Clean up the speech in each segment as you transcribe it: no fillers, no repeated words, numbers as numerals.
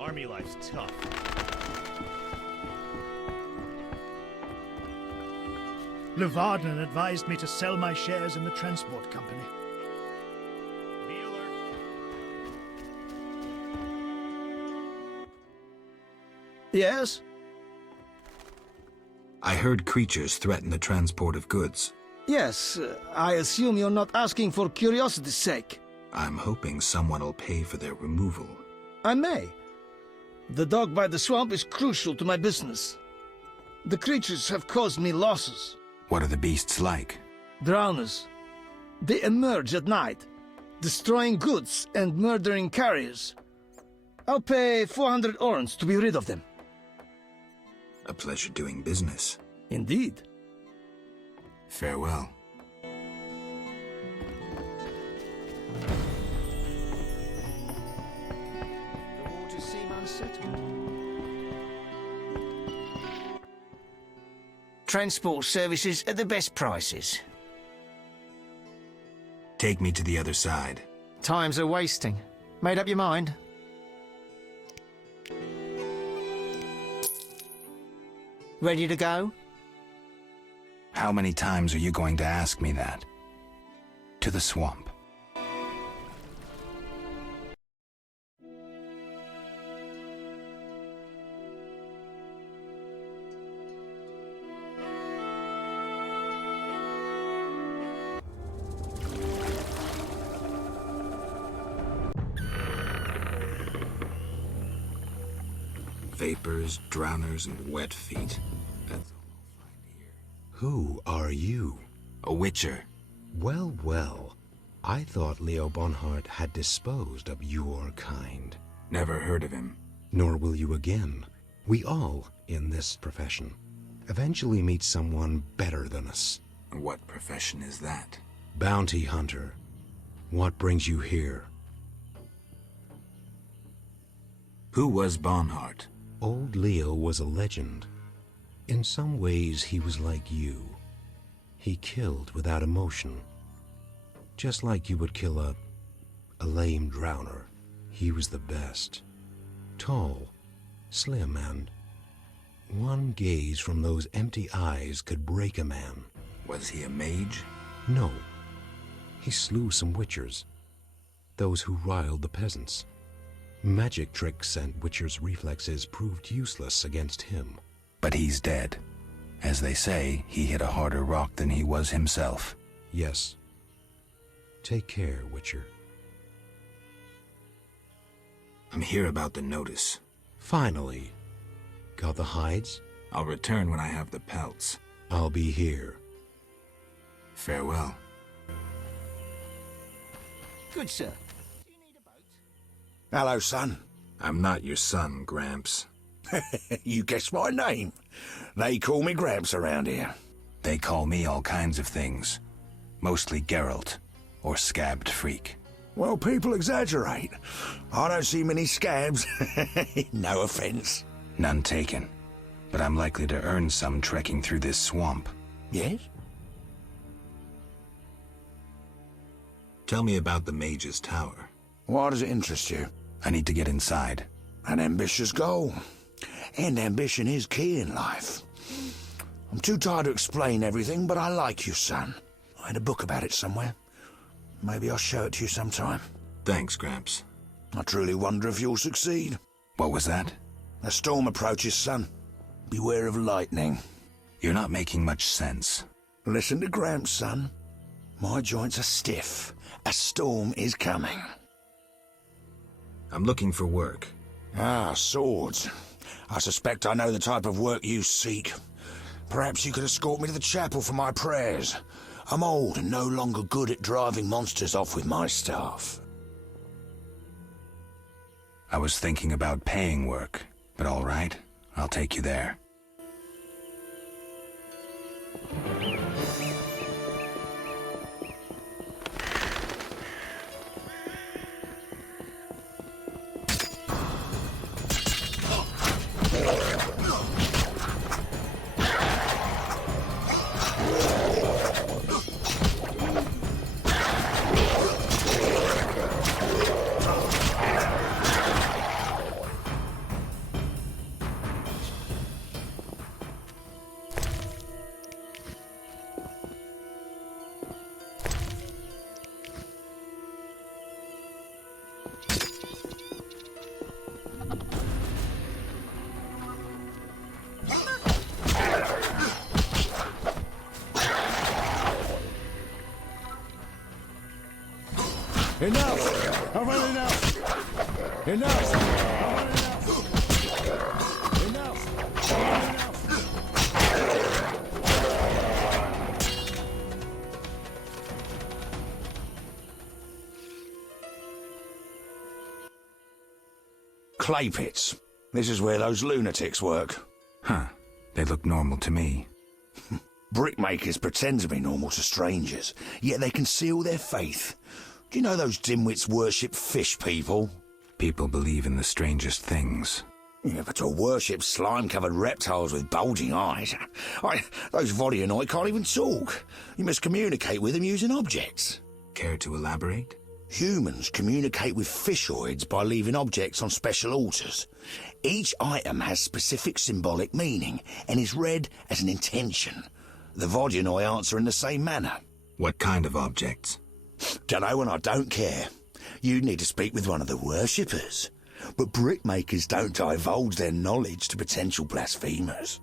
Army life's tough. Levarden advised me to sell my shares in the transport company. Be alert. Yes? I heard creatures threaten the transport of goods. Yes, I assume you're not asking for curiosity's sake. I'm hoping someone will pay for their removal. I may. The dog by the swamp is crucial to my business. The creatures have caused me losses. What are the beasts like? Drowners. They emerge at night, destroying goods and murdering carriers. I'll pay 400 orens to be rid of them. A pleasure doing business. Indeed. Farewell. The waters seem unsettled. Transport services at the best prices. Take me to the other side. Times are wasting. Made up your mind? Ready to go? How many times are you going to ask me that? To the swamp. Vapors, drowners, and wet feet. That's all I'll find here. Who are you? A witcher. Well, well. I thought Leo Bonhart had disposed of your kind. Never heard of him. Nor will you again. We all, in this profession, eventually meet someone better than us. What profession is that? Bounty hunter. What brings you here? Who was Bonhart? Old Leo was a legend. In some ways, he was like you. He killed without emotion. Just like you would kill a lame drowner. He was the best. Tall, slim, and one gaze from those empty eyes could break a man. Was he a mage? No. He slew some witchers. Those who riled the peasants. Magic tricks and witchers' reflexes proved useless against him. But he's dead. As they say, he hit a harder rock than he was himself. Yes. Take care, Witcher. I'm here about the notice. Finally. Got the hides? I'll return when I have the pelts. I'll be here. Farewell. Good, sir. Hello, son. I'm not your son, Gramps. You guessed my name. They call me Gramps around here. They call me all kinds of things. Mostly Geralt, or Scabbed Freak. Well, people exaggerate. I don't see many scabs. No offense. None taken. But I'm likely to earn some trekking through this swamp. Yes? Tell me about the Mage's Tower. Why does it interest you? I need to get inside. An ambitious goal. And ambition is key in life. I'm too tired to explain everything, but I like you, son. I had a book about it somewhere. Maybe I'll show it to you sometime. Thanks, Gramps. I truly wonder if you'll succeed. What was that? A storm approaches, son. Beware of lightning. You're not making much sense. Listen to Gramps, son. My joints are stiff. A storm is coming. I'm looking for work. Ah, swords. I suspect I know the type of work you seek. Perhaps you could escort me to the chapel for my prayers. I'm old and no longer good at driving monsters off with my staff. I was thinking about paying work, but all right, I'll take you there. Enough! I've had enough! Enough! I've had enough! Enough! I've had enough! Clay pits. This is where those lunatics work. Huh. They look normal to me. Brickmakers pretend to be normal to strangers, yet they conceal their faith. Do you know those dimwits worship fish people? People believe in the strangest things. Yeah, but to worship slime-covered reptiles with bulging eyes. Those Vodyanoi can't even talk. You must communicate with them using objects. Care to elaborate? Humans communicate with fishoids by leaving objects on special altars. Each item has specific symbolic meaning and is read as an intention. The Vodyanoi answer in the same manner. What kind of objects? Dunno, and I don't care. You need to speak with one of the worshippers. But brickmakers don't divulge their knowledge to potential blasphemers.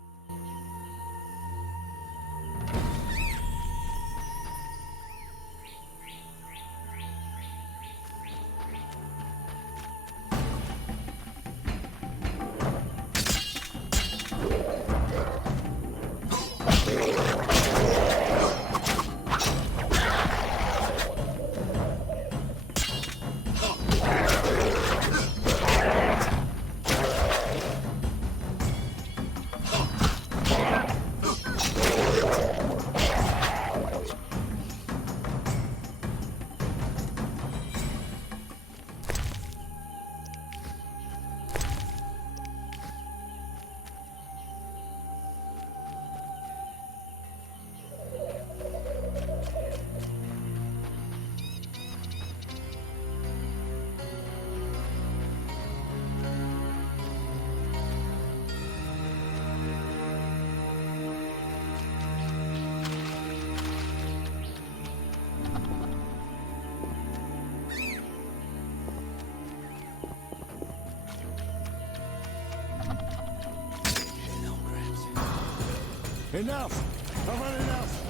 Enough! I've had enough!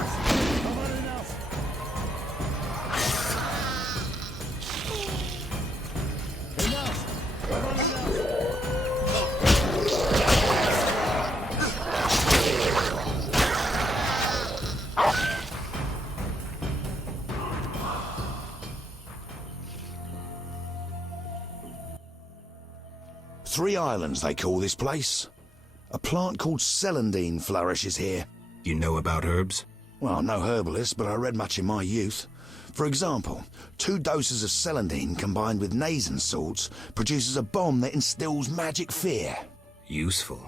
Enough! I've had enough! Enough! I've had enough! Three Islands, they call this place. A plant called celandine flourishes here. You know about herbs? Well, I'm no herbalist, but I read much in my youth. For example, 2 doses of celandine combined with nasen salts produces a bomb that instills magic fear. Useful.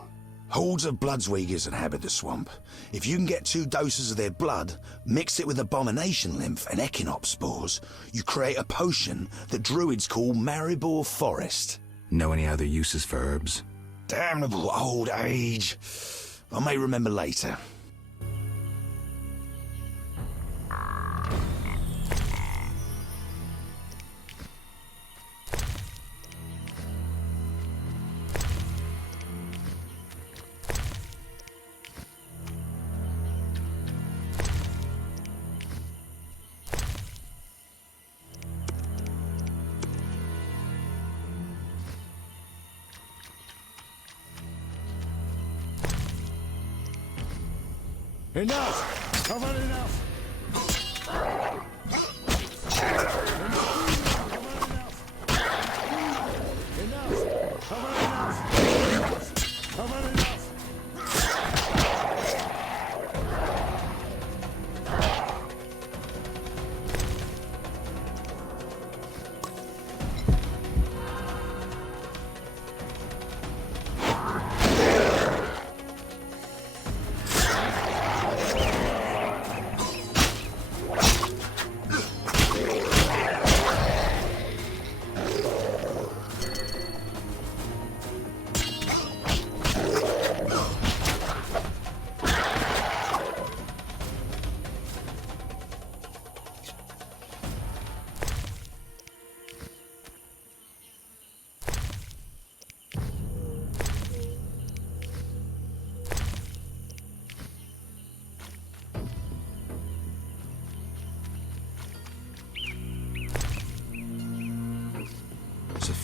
Hordes of Bloodsweegers inhabit the swamp. If you can get 2 doses of their blood, mix it with abomination lymph and echinopsis spores, you create a potion that druids call Maribor Forest. Know any other uses for herbs? Damnable old age. I may remember later. Enough! I've had enough! Enough! I've had enough! I've had enough!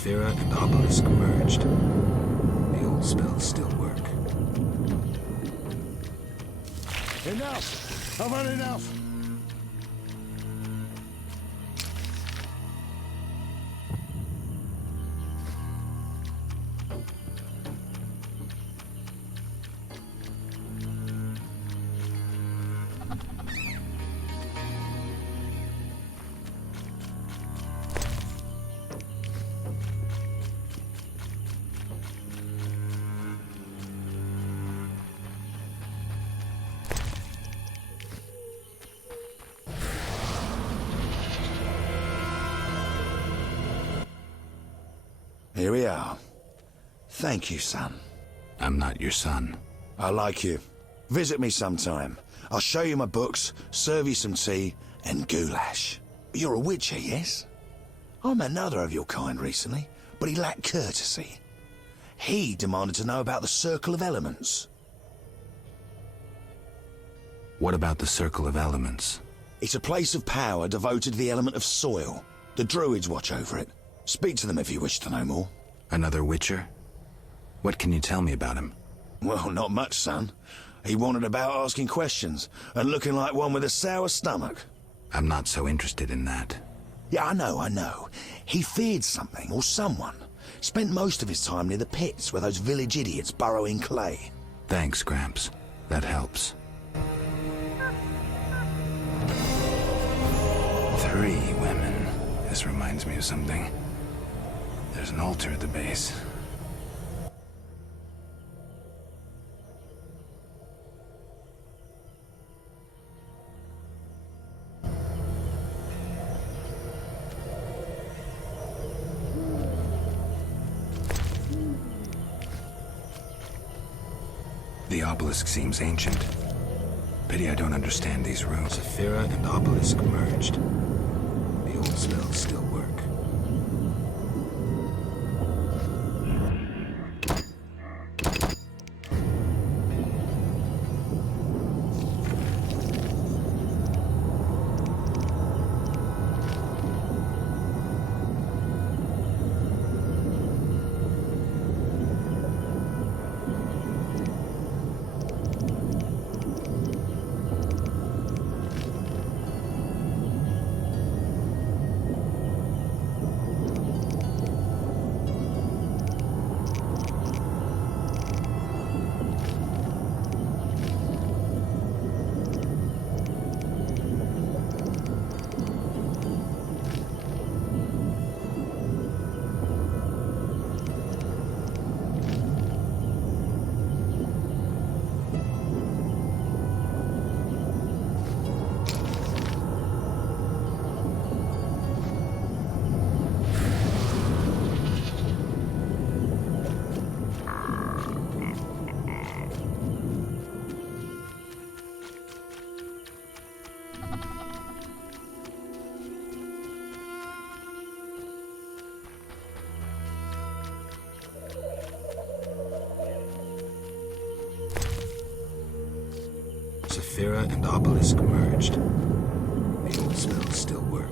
Saphira and Obelisk merged. The old spells still work. Enough! I've had enough! Here we are. Thank you, son. I'm not your son. I like you. Visit me sometime. I'll show you my books, serve you some tea, and goulash. You're a witcher, yes? I met another of your kind recently, but he lacked courtesy. He demanded to know about the Circle of Elements. What about the Circle of Elements? It's a place of power devoted to the element of soil. The druids watch over it. Speak to them if you wish to know more. Another Witcher? What can you tell me about him? Well, not much, son. He wandered about asking questions and looking like one with a sour stomach. I'm not so interested in that. Yeah, I know. He feared something or someone. Spent most of his time near the pits where those village idiots burrow in clay. Thanks, Gramps. That helps. 3 women. This reminds me of something. There's an altar at the base. The obelisk seems ancient. Pity I don't understand these runes. Saphira and Obelisk merged. The old spells still work. Saphira and Obelisk merged. The old spells still work.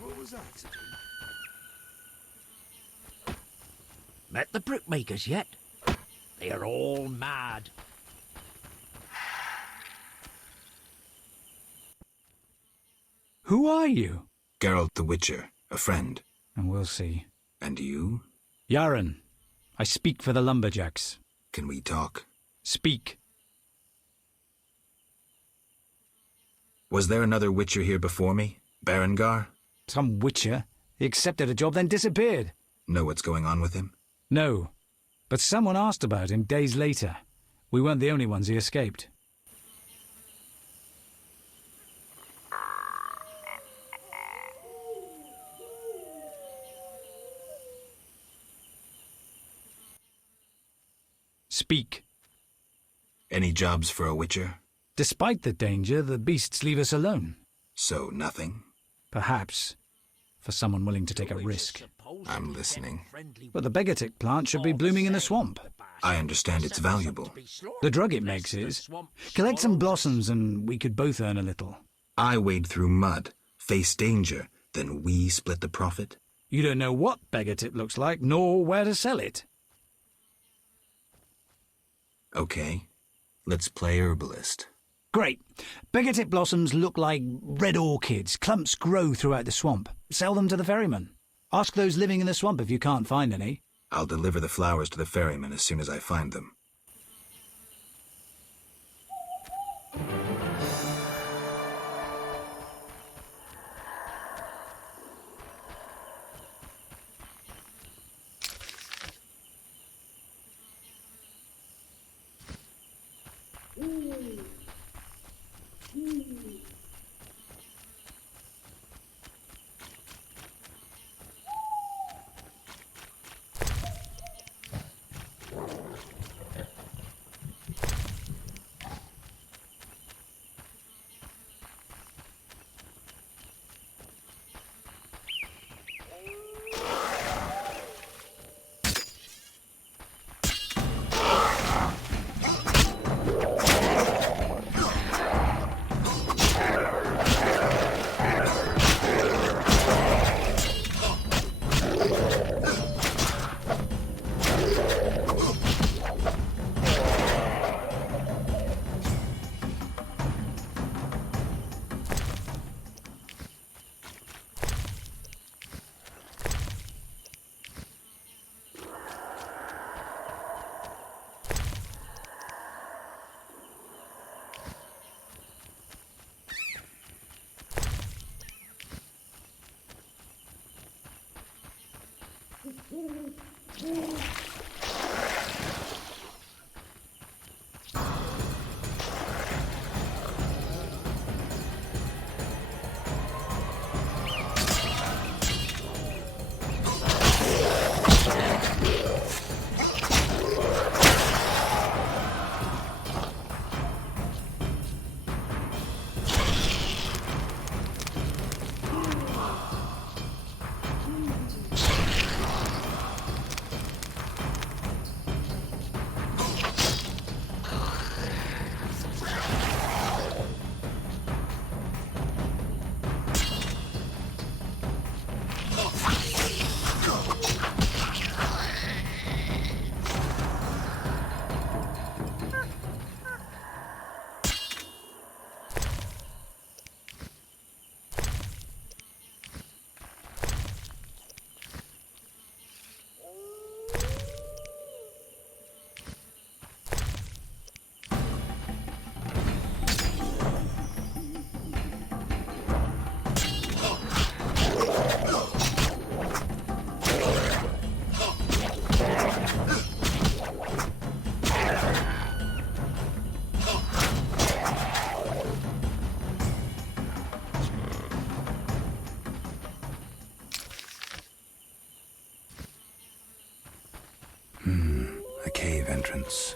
What was that? Met the brickmakers yet? They are all mad. Who are you? Geralt the Witcher, a friend. And we'll see. And you? Yaren, I speak for the lumberjacks. Can we talk? Speak. Was there another Witcher here before me? Berengar? Some Witcher. He accepted a job, then disappeared. Know what's going on with him? No, but someone asked about him days later. We weren't the only ones he escaped. Speak. Any jobs for a Witcher? Despite the danger, the beasts leave us alone. So nothing? Perhaps. For someone willing to take a risk. I'm listening. But the Begatic plant should be blooming in the swamp. I understand it's valuable. The drug it makes is. Collect some blossoms and we could both earn a little. I wade through mud, face danger, then we split the profit? You don't know what Begatic looks like, nor where to sell it. Okay, let's play herbalist. Great. Begatic blossoms look like red orchids. Clumps grow throughout the swamp. Sell them to the ferryman. Ask those living in the swamp if you can't find any. I'll deliver the flowers to the ferryman as soon as I find them. A cave entrance.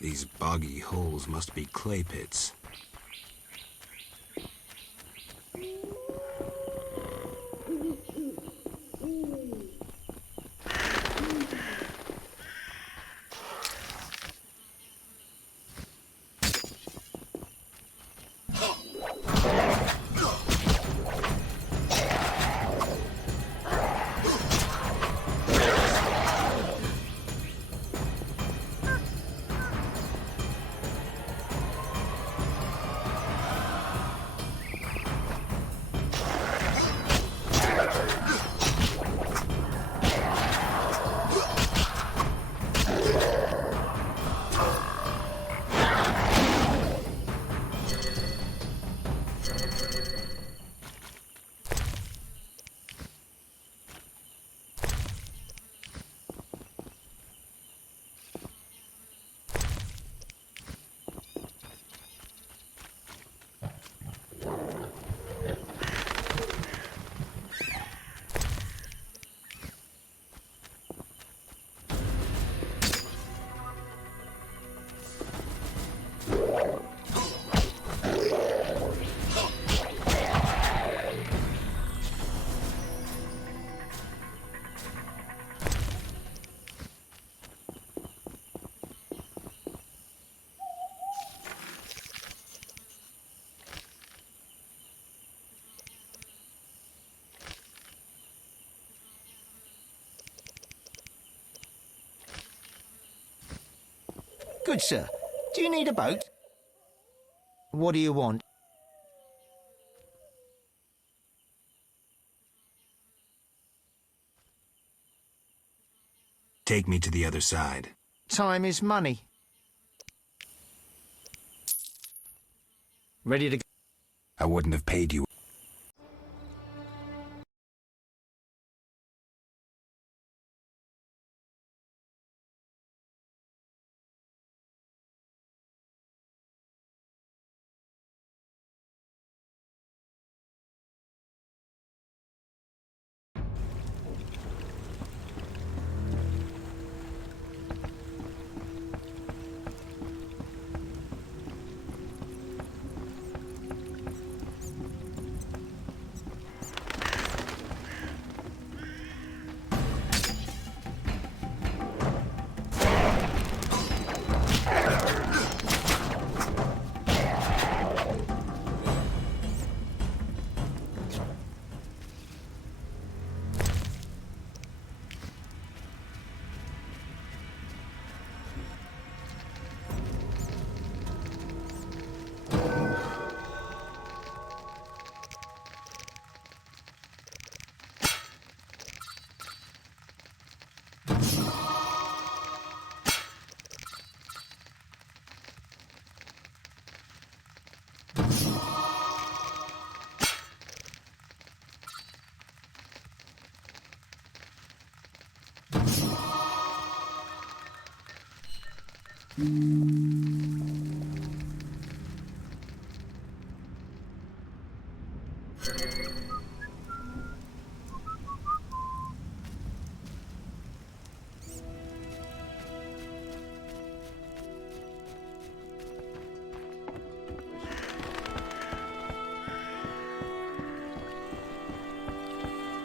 These boggy holes must be clay pits. Good, sir. Do you need a boat? What do you want? Take me to the other side. Time is money. Ready to go? I wouldn't have paid you.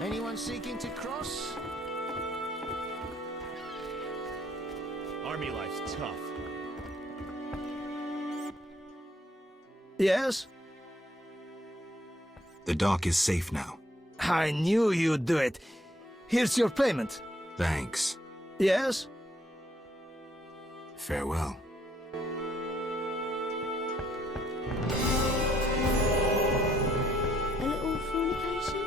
Anyone seeking to cross? Army life's tough. Yes? The dock is safe now. I knew you'd do it. Here's your payment. Thanks. Yes? Farewell. A little fornication?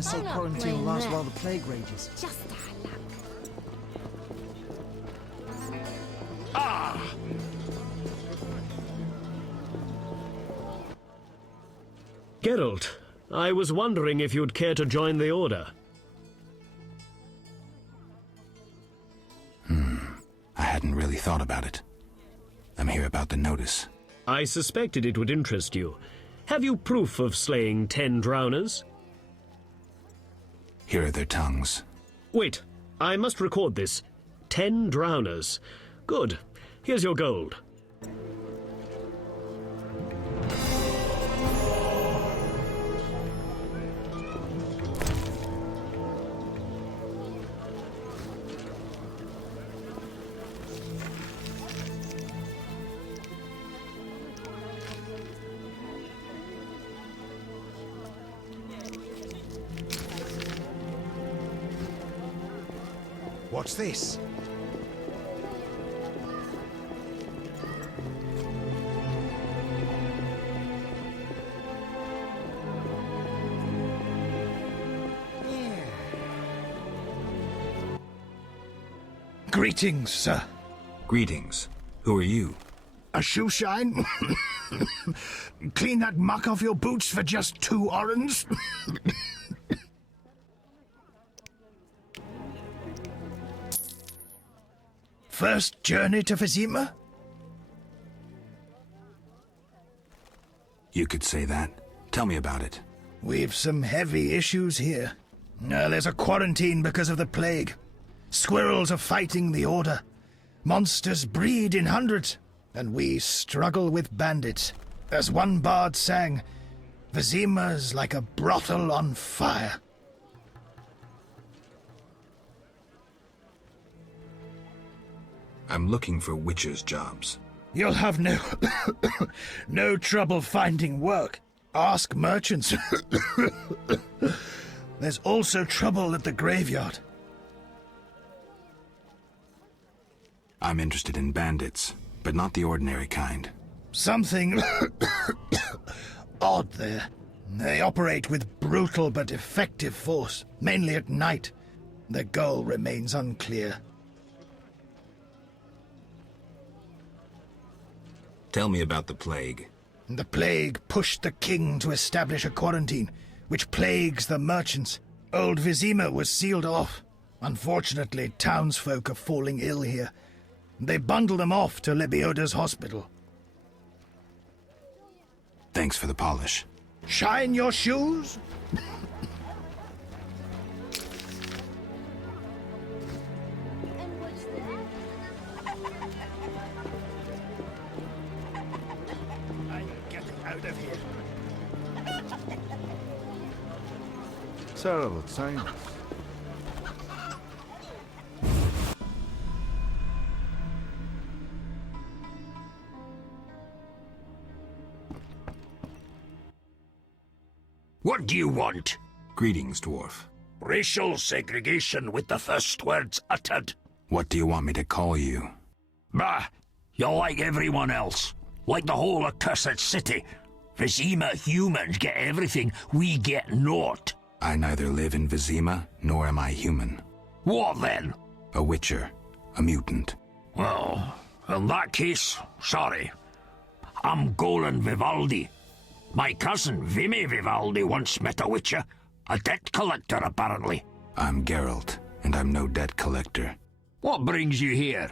and so quarantine will last while the plague rages. Just our luck. Geralt, I was wondering if you'd care to join the Order. I hadn't really thought about it. I'm here about the notice. I suspected it would interest you. Have you proof of slaying 10 drowners? Here are their tongues. Wait, I must record this. 10 drowners. Good. Here's your gold. What's this? Greetings, sir. Greetings. Who are you? A shoe shine? Clean that muck off your boots for just 2 orens? First journey to Vizima? You could say that. Tell me about it. We've some heavy issues here. There's a quarantine because of the plague. Squirrels are fighting the Order. Monsters breed in hundreds, and we struggle with bandits. As one bard sang, Vizima's like a brothel on fire. I'm looking for witchers' jobs. You'll have no trouble finding work. Ask merchants. There's also trouble at the graveyard. I'm interested in bandits, but not the ordinary kind. Something odd there. They operate with brutal but effective force, mainly at night. Their goal remains unclear. Tell me about the plague. The plague pushed the king to establish a quarantine, which plagues the merchants. Old Vizima was sealed off. Unfortunately, townsfolk are falling ill here. They bundled them off to Lebioda's hospital. Thanks for the polish. Shine your shoes? I'm getting out of here. Terrible time. What do you want? Greetings, dwarf. Racial segregation with the first words uttered. What do you want me to call you? Bah! You're like everyone else. Like the whole accursed city. Vizima humans get everything, we get naught. I neither live in Vizima, nor am I human. What then? A witcher. A mutant. Well, in that case, sorry. I'm Golan Vivaldi. My cousin, Vimy Vivaldi, once met a witcher. A debt collector, apparently. I'm Geralt, and I'm no debt collector. What brings you here?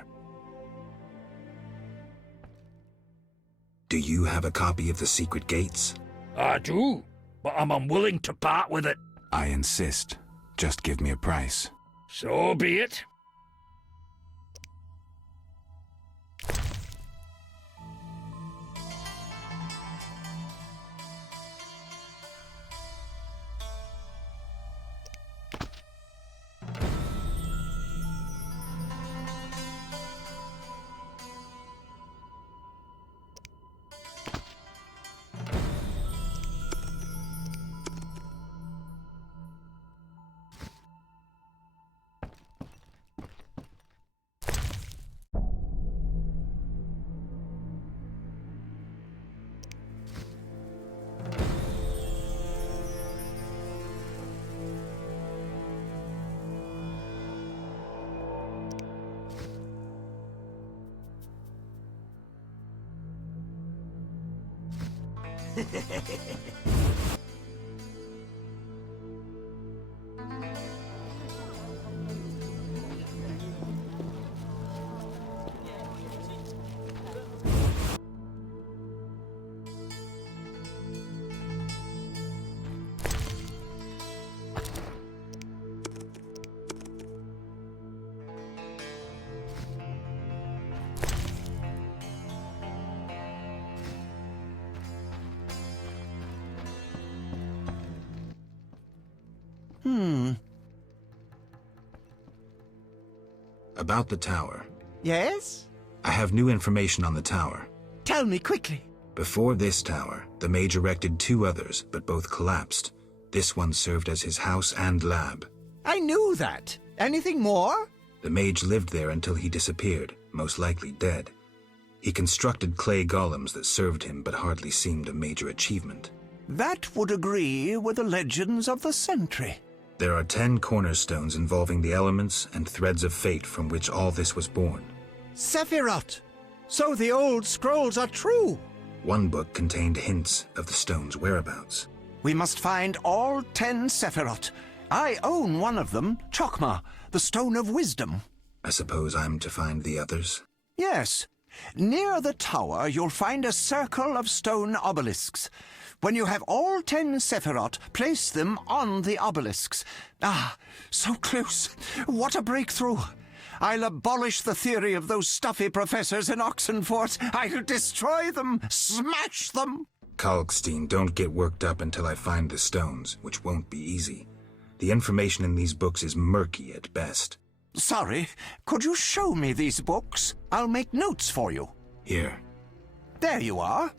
Do you have a copy of the Secret Gates? I do, but I'm unwilling to part with it. I insist. Just give me a price. So be it. About the tower. Yes? I have new information on the tower. Tell me quickly. Before this tower, the mage erected 2 others, but both collapsed. This one served as his house and lab. I knew that. Anything more? The mage lived there until he disappeared, most likely dead. He constructed clay golems that served him but hardly seemed a major achievement. That would agree with the legends of the Sentry. There are 10 cornerstones involving the elements and threads of fate from which all this was born. Sephiroth! So the old scrolls are true! One book contained hints of the stone's whereabouts. We must find all 10 Sephiroth. I own one of them, Chokmah, the Stone of Wisdom. I suppose I'm to find the others? Yes. Near the tower, you'll find a circle of stone obelisks. When you have all 10 Sephiroth, place them on the obelisks. Ah, so close. What a breakthrough. I'll abolish the theory of those stuffy professors in Oxenfurt. I'll destroy them, smash them. Kalkstein, don't get worked up until I find the stones, which won't be easy. The information in these books is murky at best. Sorry, could you show me these books? I'll make notes for you. Here. There you are.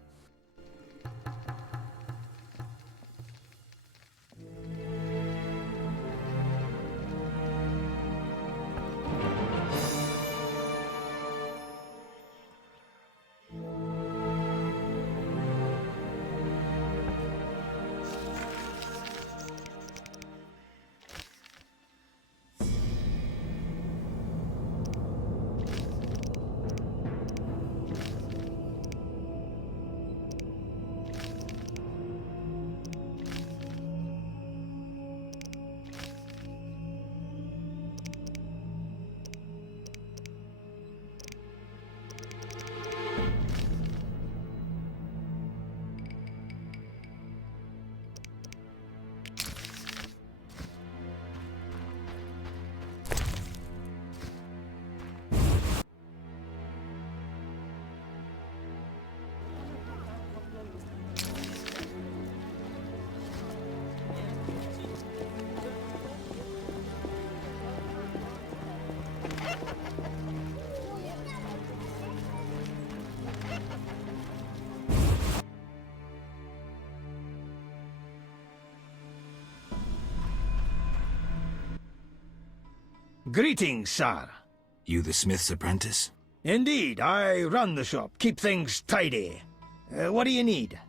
Greetings, sir. You the smith's apprentice? Indeed, I run the shop, keep things tidy. What do you need?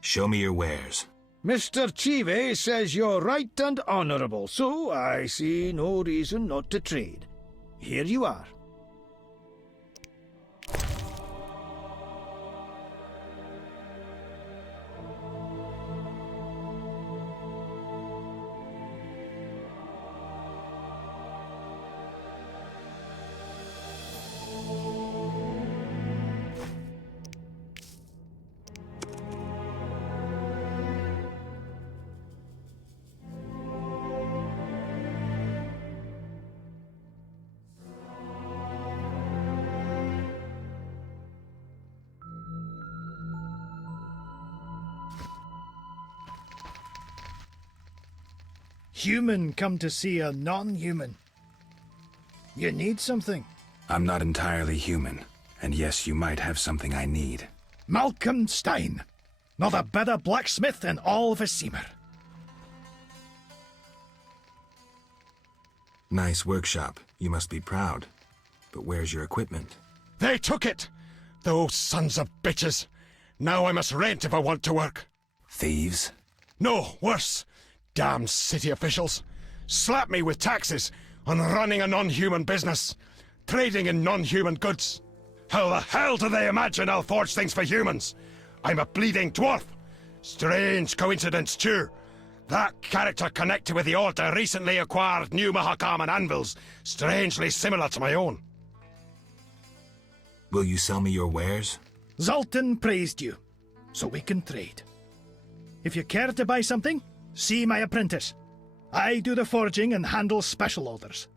Show me your wares. Mr. Chive says you're right and honorable, so I see no reason not to trade. Here you are. Human come to see a non-human. You need something. I'm not entirely human, and yes, you might have something I need. Malcolm Stein. Not a better blacksmith in all Vizima. Nice workshop. You must be proud. But where's your equipment? They took it! Those sons of bitches! Now I must rent if I want to work. Thieves? No, worse. Damn city officials. Slap me with taxes on running a non-human business. Trading in non-human goods. How the hell do they imagine I'll forge things for humans? I'm a bleeding dwarf. Strange coincidence, too. That character connected with the altar recently acquired new Mahakaman anvils, strangely similar to my own. Will you sell me your wares? Zoltan praised you, so we can trade. If you care to buy something, see my apprentice. I do the forging and handle special orders.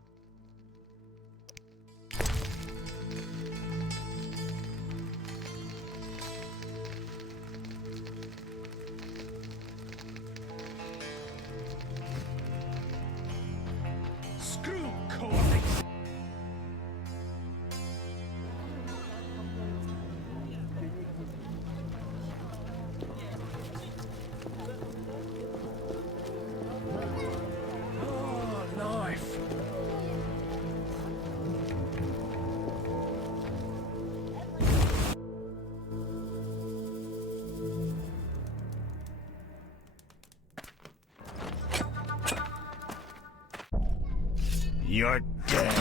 Screw coordinates! You're dead.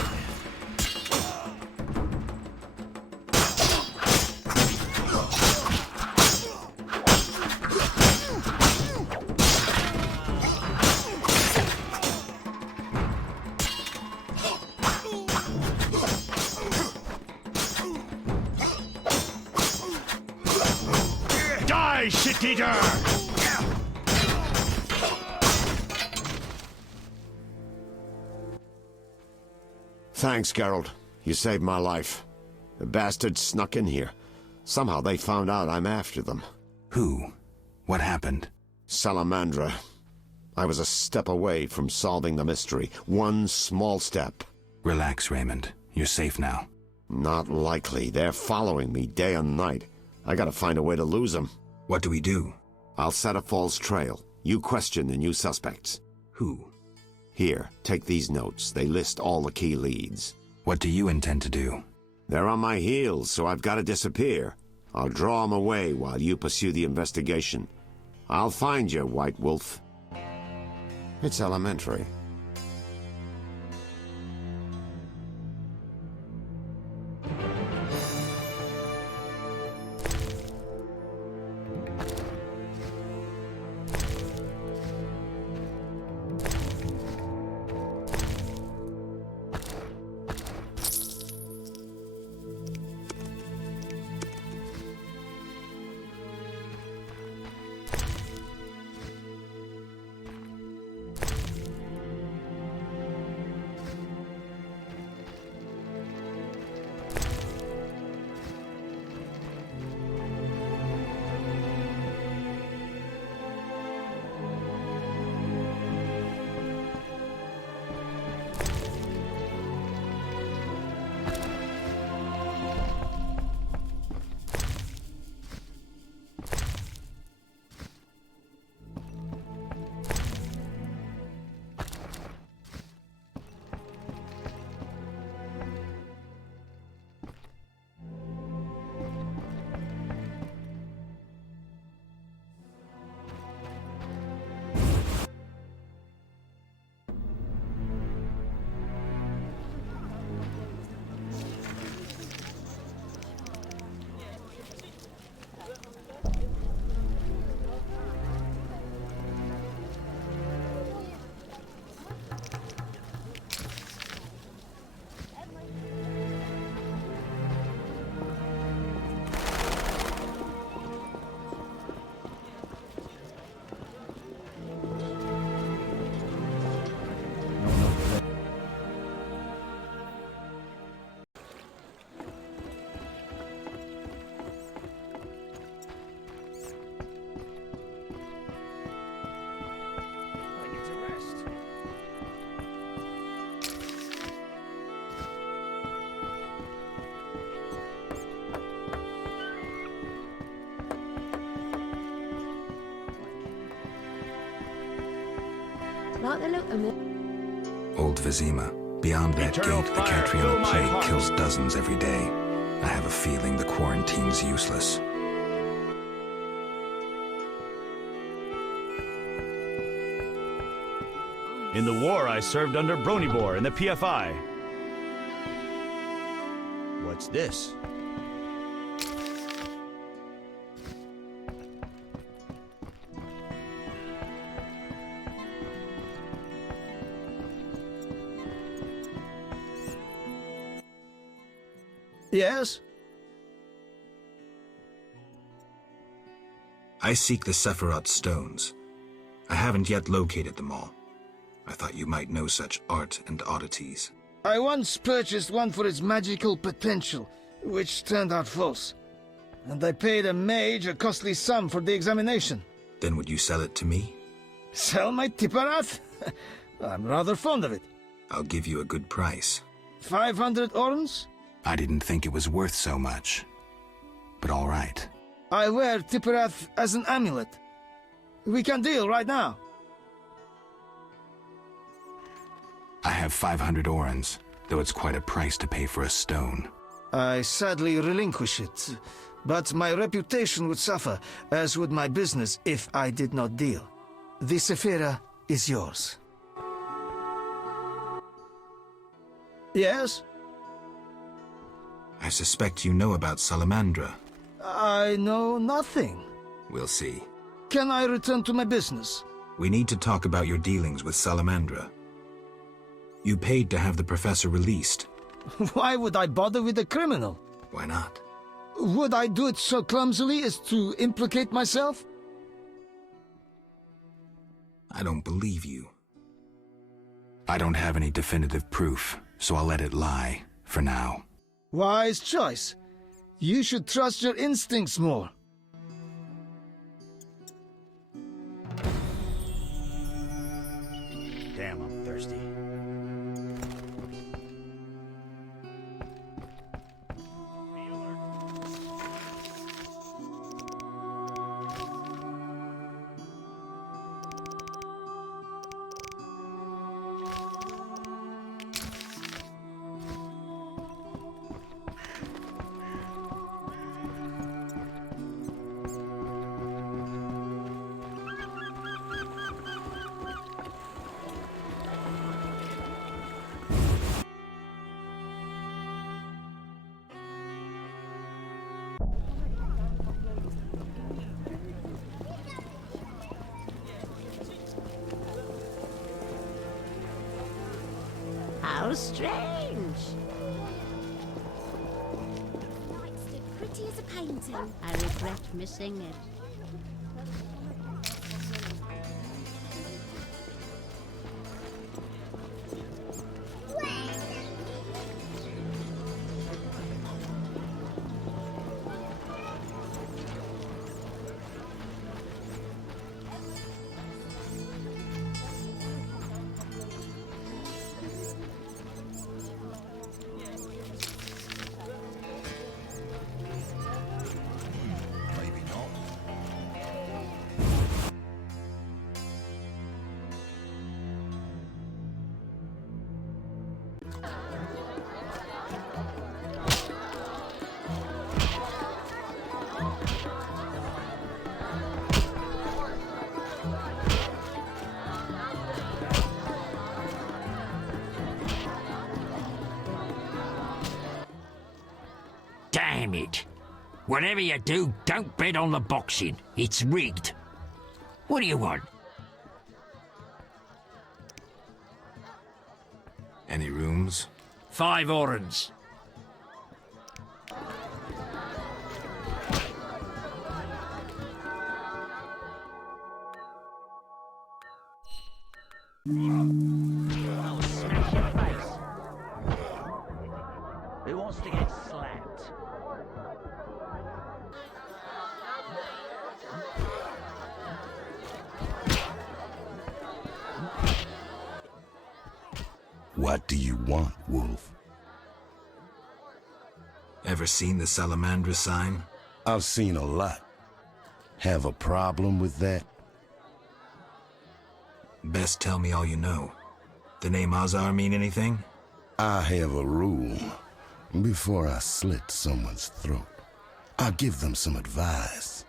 Die, shit-eater! Thanks, Geralt. You saved my life. The bastards snuck in here. Somehow they found out I'm after them. Who? What happened? Salamandra. I was a step away from solving the mystery. One small step. Relax, Raymond. You're safe now. Not likely. They're following me day and night. I gotta find a way to lose them. What do we do? I'll set a false trail. You question the new suspects. Who? Here, take these notes. They list all the key leads. What do you intend to do? They're on my heels, so I've got to disappear. I'll draw them away while you pursue the investigation. I'll find you, White Wolf. It's elementary. Like the look of me. Old Vizima. Beyond that gate, the Catriona plague kills dozens every day. I have a feeling the quarantine's useless. In the war, I served under Bronibor in the PFI. What's this? Yes? I seek the Sephiroth stones. I haven't yet located them all. I thought you might know such art and oddities. I once purchased one for its magical potential, which turned out false. And I paid a mage a costly sum for the examination. Then would you sell it to me? Sell my Tipparath? I'm rather fond of it. I'll give you a good price. 500 orns? I didn't think it was worth so much. But all right. I wear Tipparath as an amulet. We can deal right now. I have 500 orens, though it's quite a price to pay for a stone. I sadly relinquish it, but my reputation would suffer, as would my business if I did not deal. The Sephira is yours. Yes? I suspect you know about Salamandra. I know nothing. We'll see. Can I return to my business? We need to talk about your dealings with Salamandra. You paid to have the professor released. Why would I bother with a criminal? Why not? Would I do it so clumsily as to implicate myself? I don't believe you. I don't have any definitive proof, so I'll let it lie, for now. Wise choice. You should trust your instincts more. Damn, I'm thirsty. How strange. Pretty as a painting. I regret missing it. Damn it. Whatever you do, don't bet on the boxing. It's rigged. What do you want? Any rooms? 5 orens. Who wants to get slapped? What do you want, Wolf? Ever seen the Salamandra sign? I've seen a lot. Have a problem with that? Best tell me all you know. The name Azar mean anything? I have a rule. Before I slit someone's throat, I give them some advice.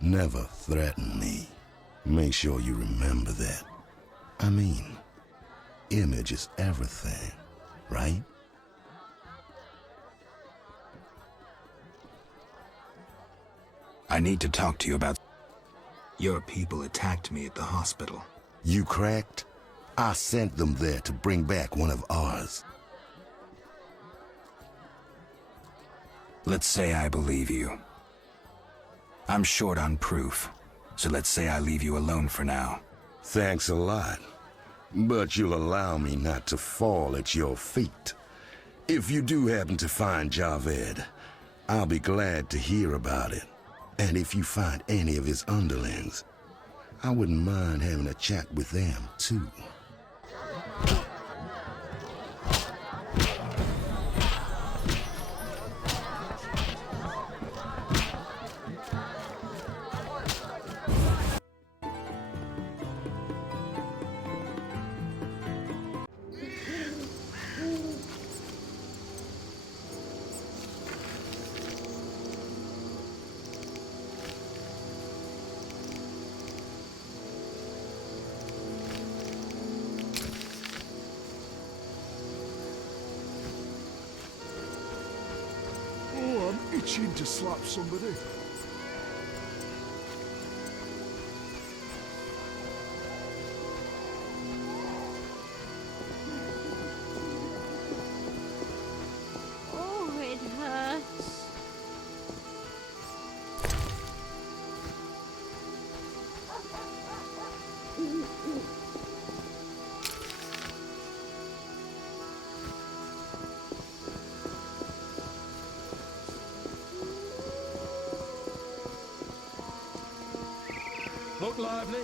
Never threaten me. Make sure you remember that. I mean, image is everything, right? I need to talk to you about... Your people attacked me at the hospital. You cracked? I sent them there to bring back one of ours. Let's say I believe you. I'm short on proof, so let's say I leave you alone for now. Thanks a lot. But you'll allow me not to fall at your feet. If you do happen to find Javed, I'll be glad to hear about it. And if you find any of his underlings, I wouldn't mind having a chat with them, too. Oh, I'm itching to slap somebody. Oh, it hurts. Look lively.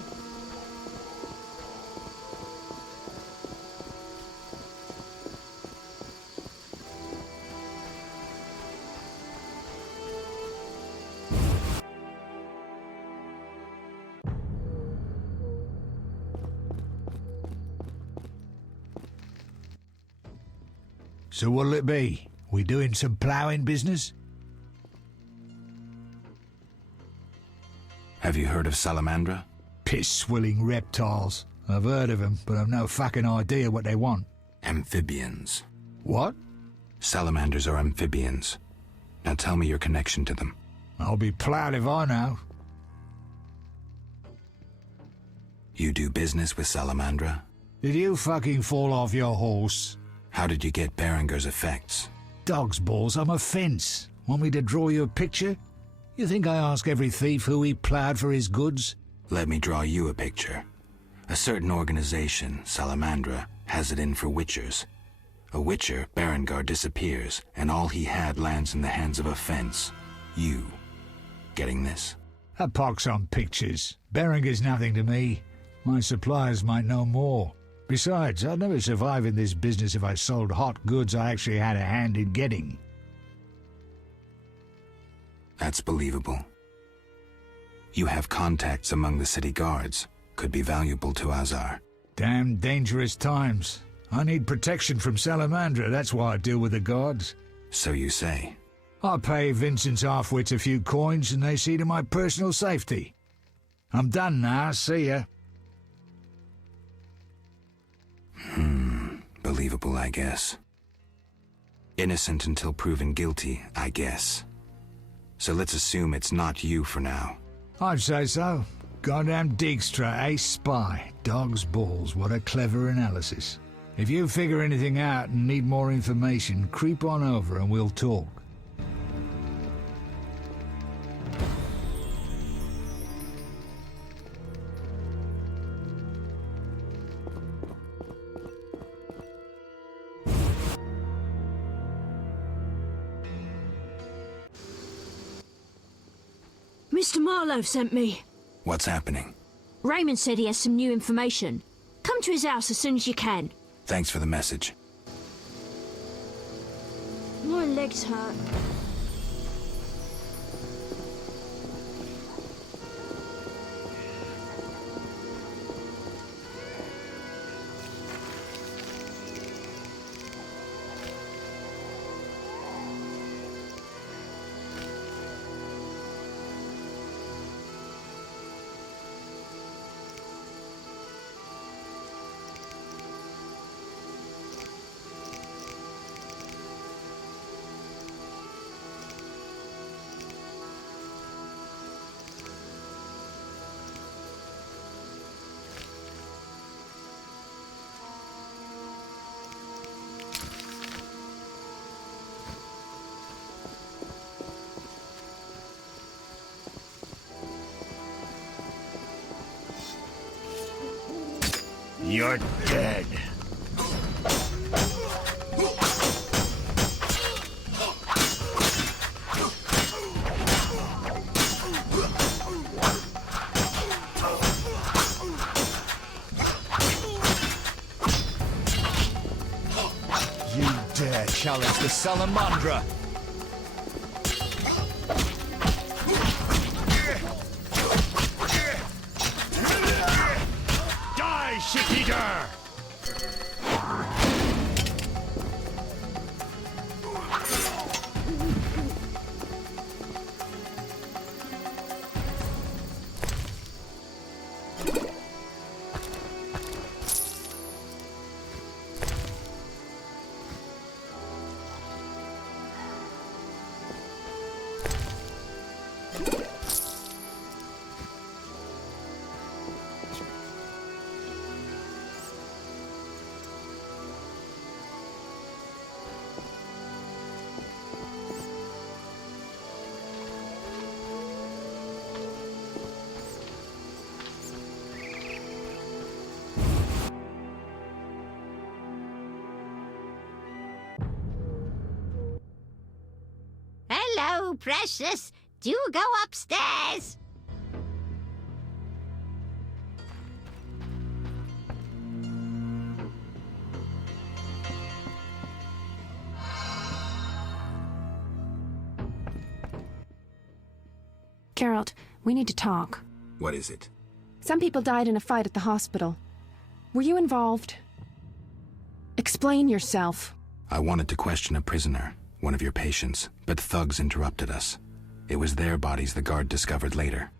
So what'll it be? We doing some ploughing business? Have you heard of Salamandra? Piss-swilling reptiles. I've heard of them, but I've no fucking idea what they want. Amphibians. What? Salamanders are amphibians. Now tell me your connection to them. I'll be ploughed if I know. You do business with Salamandra? Did you fucking fall off your horse? How did you get Berenger's effects? Dog's balls, I'm a fence. Want me to draw you a picture? You think I ask every thief who he ploughed for his goods? Let me draw you a picture. A certain organization, Salamandra, has it in for witchers. A witcher, Berengar, disappears, and all he had lands in the hands of a fence. You. Getting this? A pox on pictures. Berenger's nothing to me. My suppliers might know more. Besides, I'd never survive in this business if I sold hot goods I actually had a hand in getting. That's believable. You have contacts among the city guards. Could be valuable to Azar. Damn dangerous times. I need protection from Salamandra, that's why I deal with the guards. So you say. I pay Vincent's half-wits a few coins and they see to my personal safety. I'm done now, see ya. Believable, I guess. Innocent until proven guilty, I guess. So let's assume it's not you for now. I'd say so. Goddamn Dijkstra, ace spy. Dog's balls, what a clever analysis. If you figure anything out and need more information, creep on over and we'll talk. Mr. Marlowe sent me. What's happening? Raymond said he has some new information. Come to his house as soon as you can. Thanks for the message. My legs hurt. You're dead. You dare challenge the Salamandra? Die, shit-eater! Hello, precious. Do go upstairs. Geralt, we need to talk. What is it? Some people died in a fight at the hospital. Were you involved? Explain yourself. I wanted to question a prisoner, one of your patients, but thugs interrupted us. It was their bodies the guard discovered later.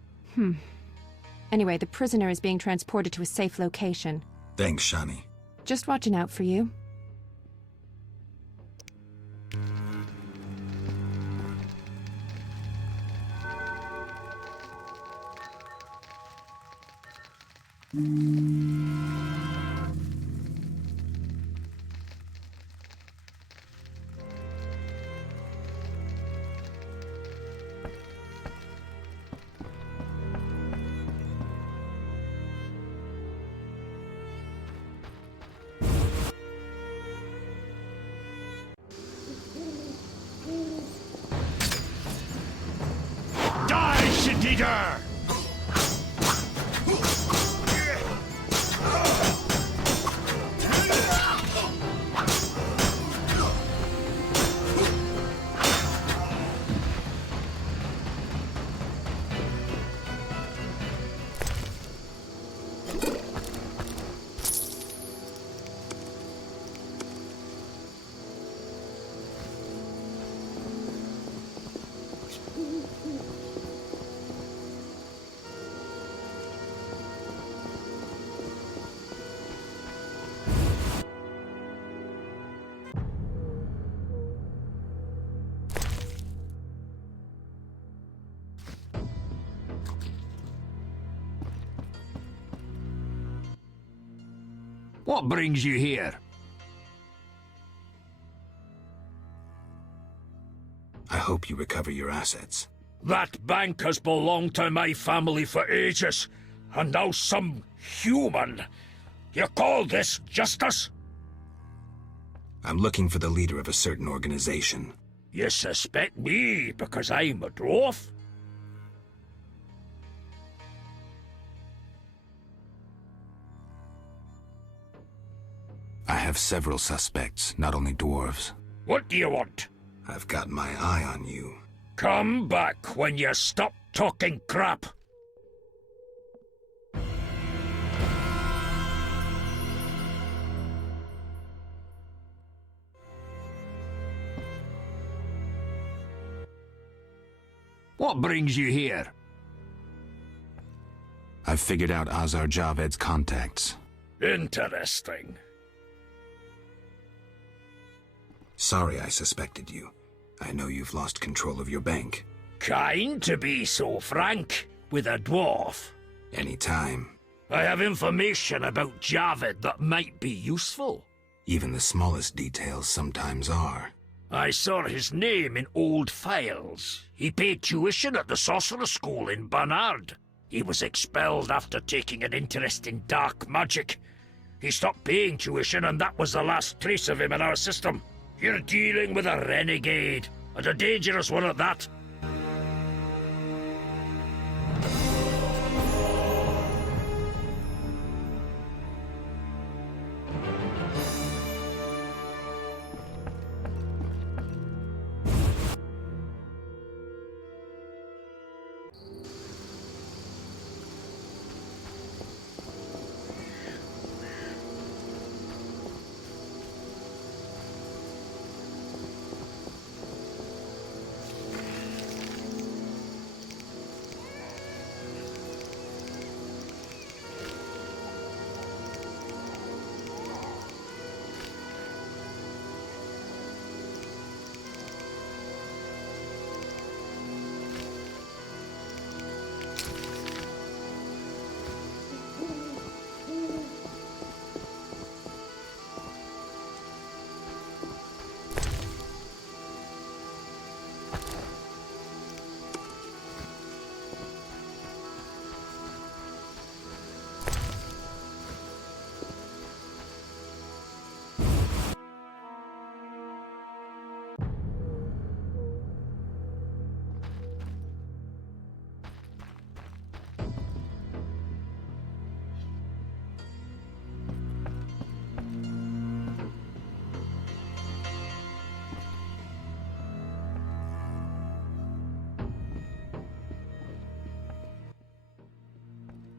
Anyway, the prisoner is being transported to a safe location. Thanks, Shani. Just watching out for you. Die, shit-eater! What brings you here? I hope you recover your assets. That bank has belonged to my family for ages, and now some human. You call this justice? I'm looking for the leader of a certain organization. You suspect me because I'm a dwarf? I have several suspects, not only dwarves. What do you want? I've got my eye on you. Come back when you stop talking crap. What brings you here? I've figured out Azar Javed's contacts. Interesting. Sorry I suspected you. I know you've lost control of your bank. Kind to be so frank with a dwarf. Anytime. I have information about Javed that might be useful. Even the smallest details sometimes are. I saw his name in old files. He paid tuition at the Sorcerer School in Barnard. He was expelled after taking an interest in dark magic. He stopped paying tuition, and that was the last trace of him in our system. You're dealing with a renegade, and a dangerous one at that.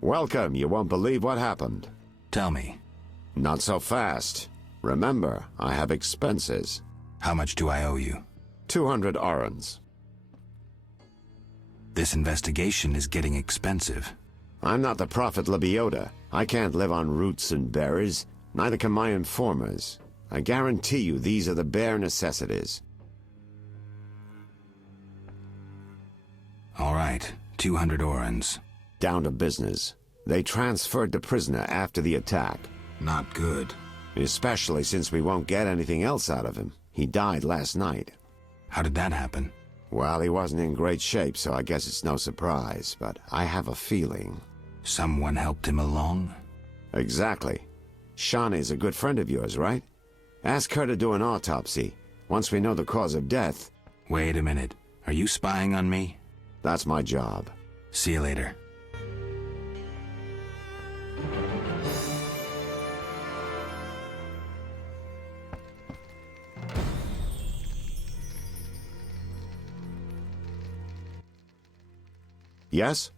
Welcome. You won't believe what happened. Tell me. Not so fast. Remember, I have expenses. How much do I owe you? 200 orens. This investigation is getting expensive. I'm not the Prophet Lebioda. I can't live on roots and berries. Neither can my informers. I guarantee you these are the bare necessities. All right, 200 orens. Down to business. They transferred the prisoner after the attack. Not good. Especially since we won't get anything else out of him. He died last night. How did that happen? Well, he wasn't in great shape, so I guess it's no surprise, but I have a feeling. Someone helped him along? Exactly. Shani's a good friend of yours, right? Ask her to do an autopsy, once we know the cause of death. Wait a minute. Are you spying on me? That's my job. See you later. Yes?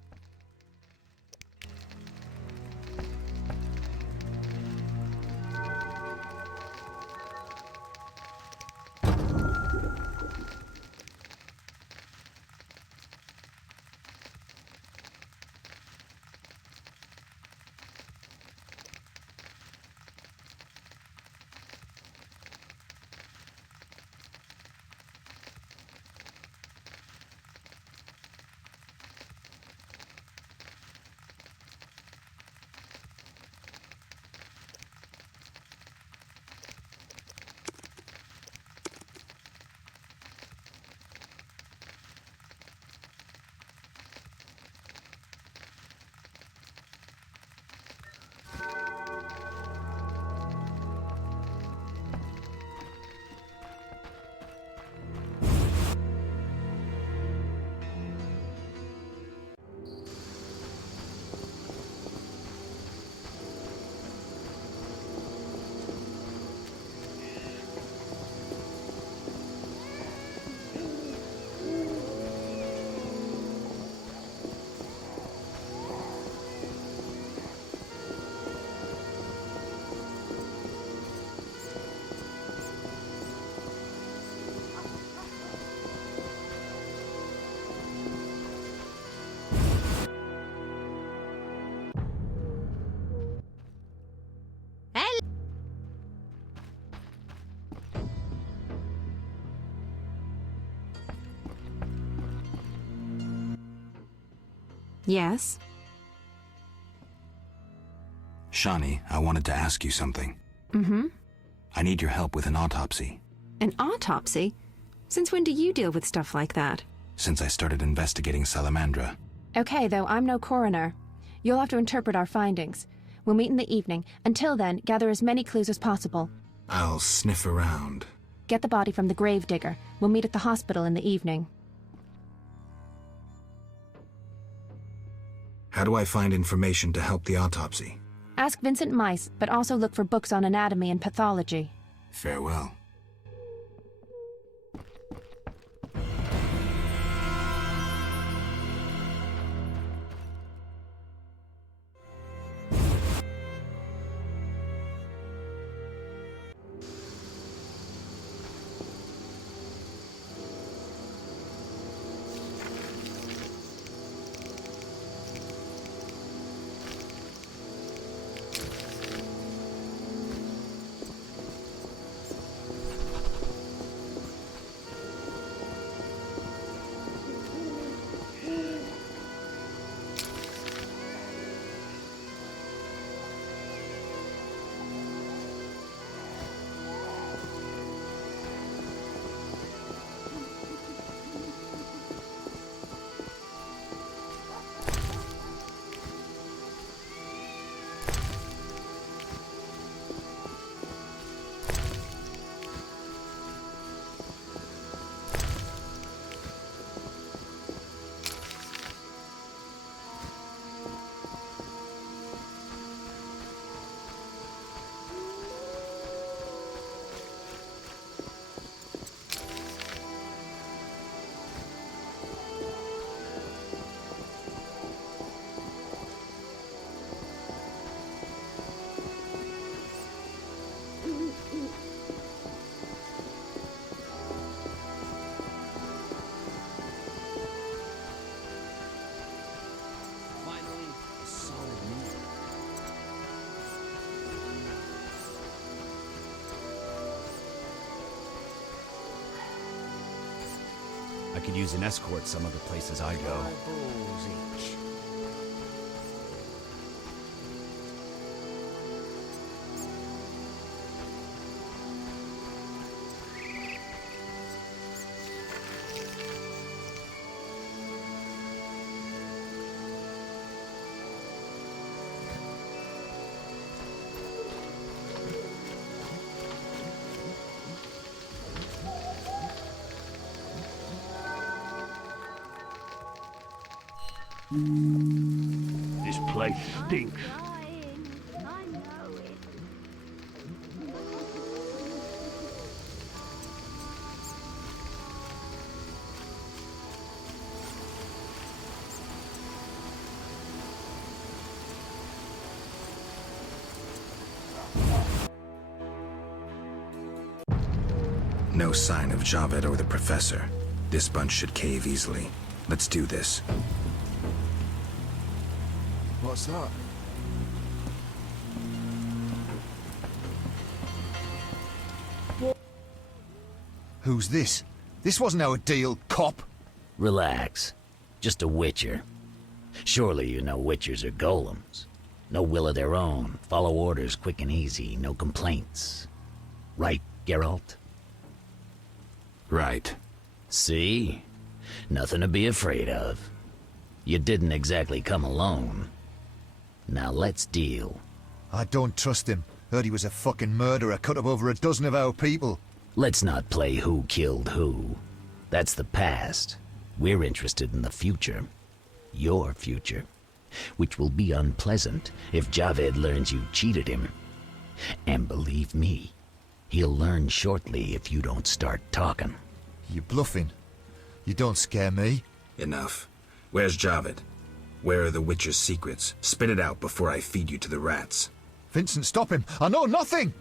Yes? Shani, I wanted to ask you something. Mm-hmm. I need your help with an autopsy. An autopsy? Since when do you deal with stuff like that? Since I started investigating Salamandra. Okay, though I'm no coroner. You'll have to interpret our findings. We'll meet in the evening. Until then, gather as many clues as possible. I'll sniff around. Get the body from the gravedigger. We'll meet at the hospital in the evening. How do I find information to help the autopsy? Ask Vincent Mice, but also look for books on anatomy and pathology. Farewell. I could use an escort some of the places I go. This place stinks. No sign of Javed or the Professor. This bunch should cave easily. Let's do this. What's that? Who's this? This wasn't our deal, cop. Relax. Just a witcher. Surely you know witchers are golems. No will of their own. Follow orders quick and easy. No complaints. Right, Geralt? Right. See? Nothing to be afraid of. You didn't exactly come alone. Now let's deal. I don't trust him. Heard he was a fucking murderer, cut up over a dozen of our people. Let's not play who killed who. That's the past. We're interested in the future. Your future. Which will be unpleasant if Javed learns you cheated him. And believe me, he'll learn shortly if you don't start talking. You're bluffing. You don't scare me. Enough. Where's Javed? Where are the Witcher's secrets? Spit it out before I feed you to the rats. Vincent, stop him! I know nothing!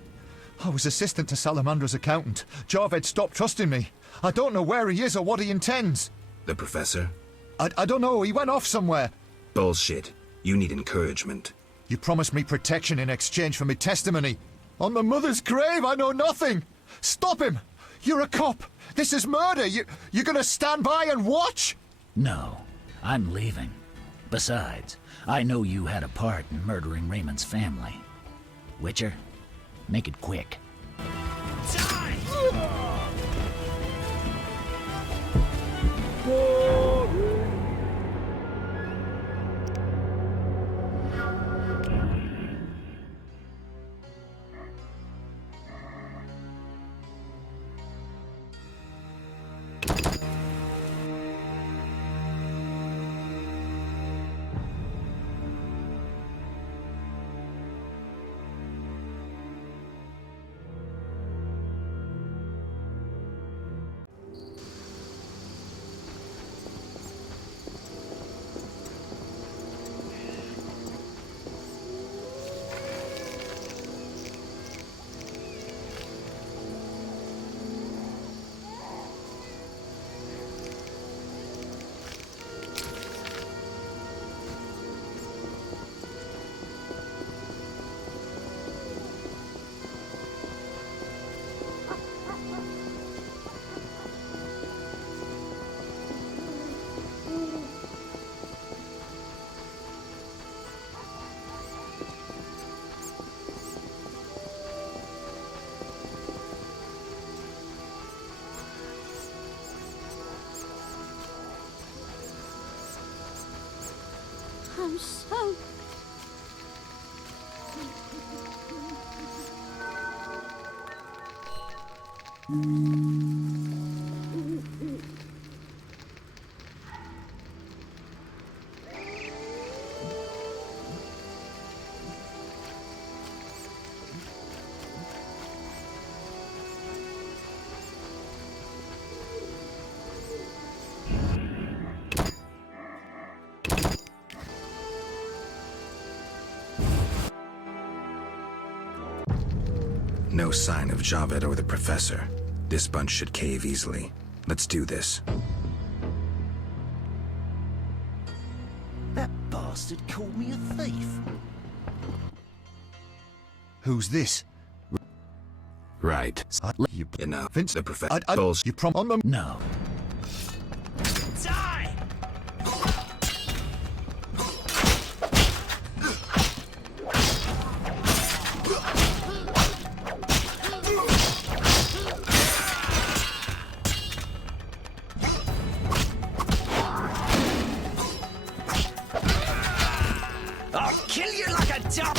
I was assistant to Salamandra's accountant. Javed stopped trusting me. I don't know where he is or what he intends. The Professor? I don't know. He went off somewhere. Bullshit. You need encouragement. You promised me protection in exchange for my testimony. On my mother's grave, I know nothing! Stop him! You're a cop! This is murder! You're gonna stand by and watch? No, I'm leaving. Besides, I know you had a part in murdering Raymond's family. Witcher, make it quick. I'm so... No sign of Javed or the Professor. This bunch should cave easily. Let's do this. That bastard called me a thief. Who's this? Right. You know, Vince, the Professor. You on them? No. Die! I'll kill you like a dog!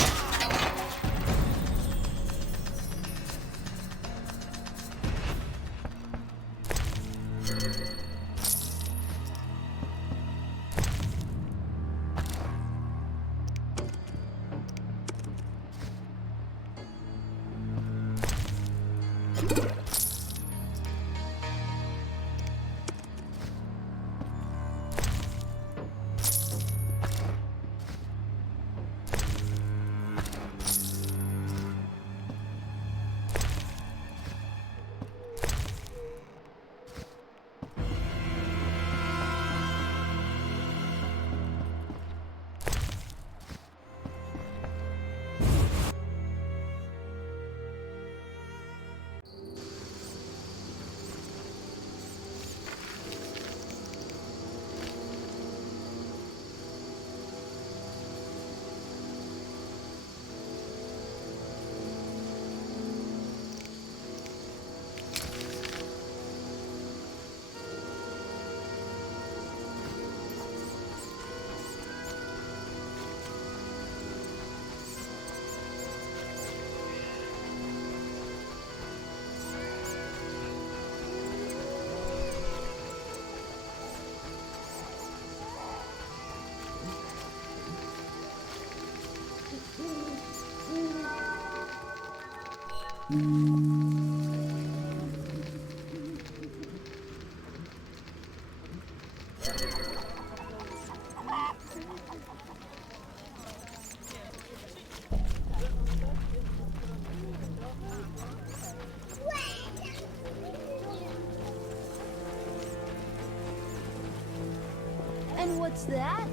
And what's that?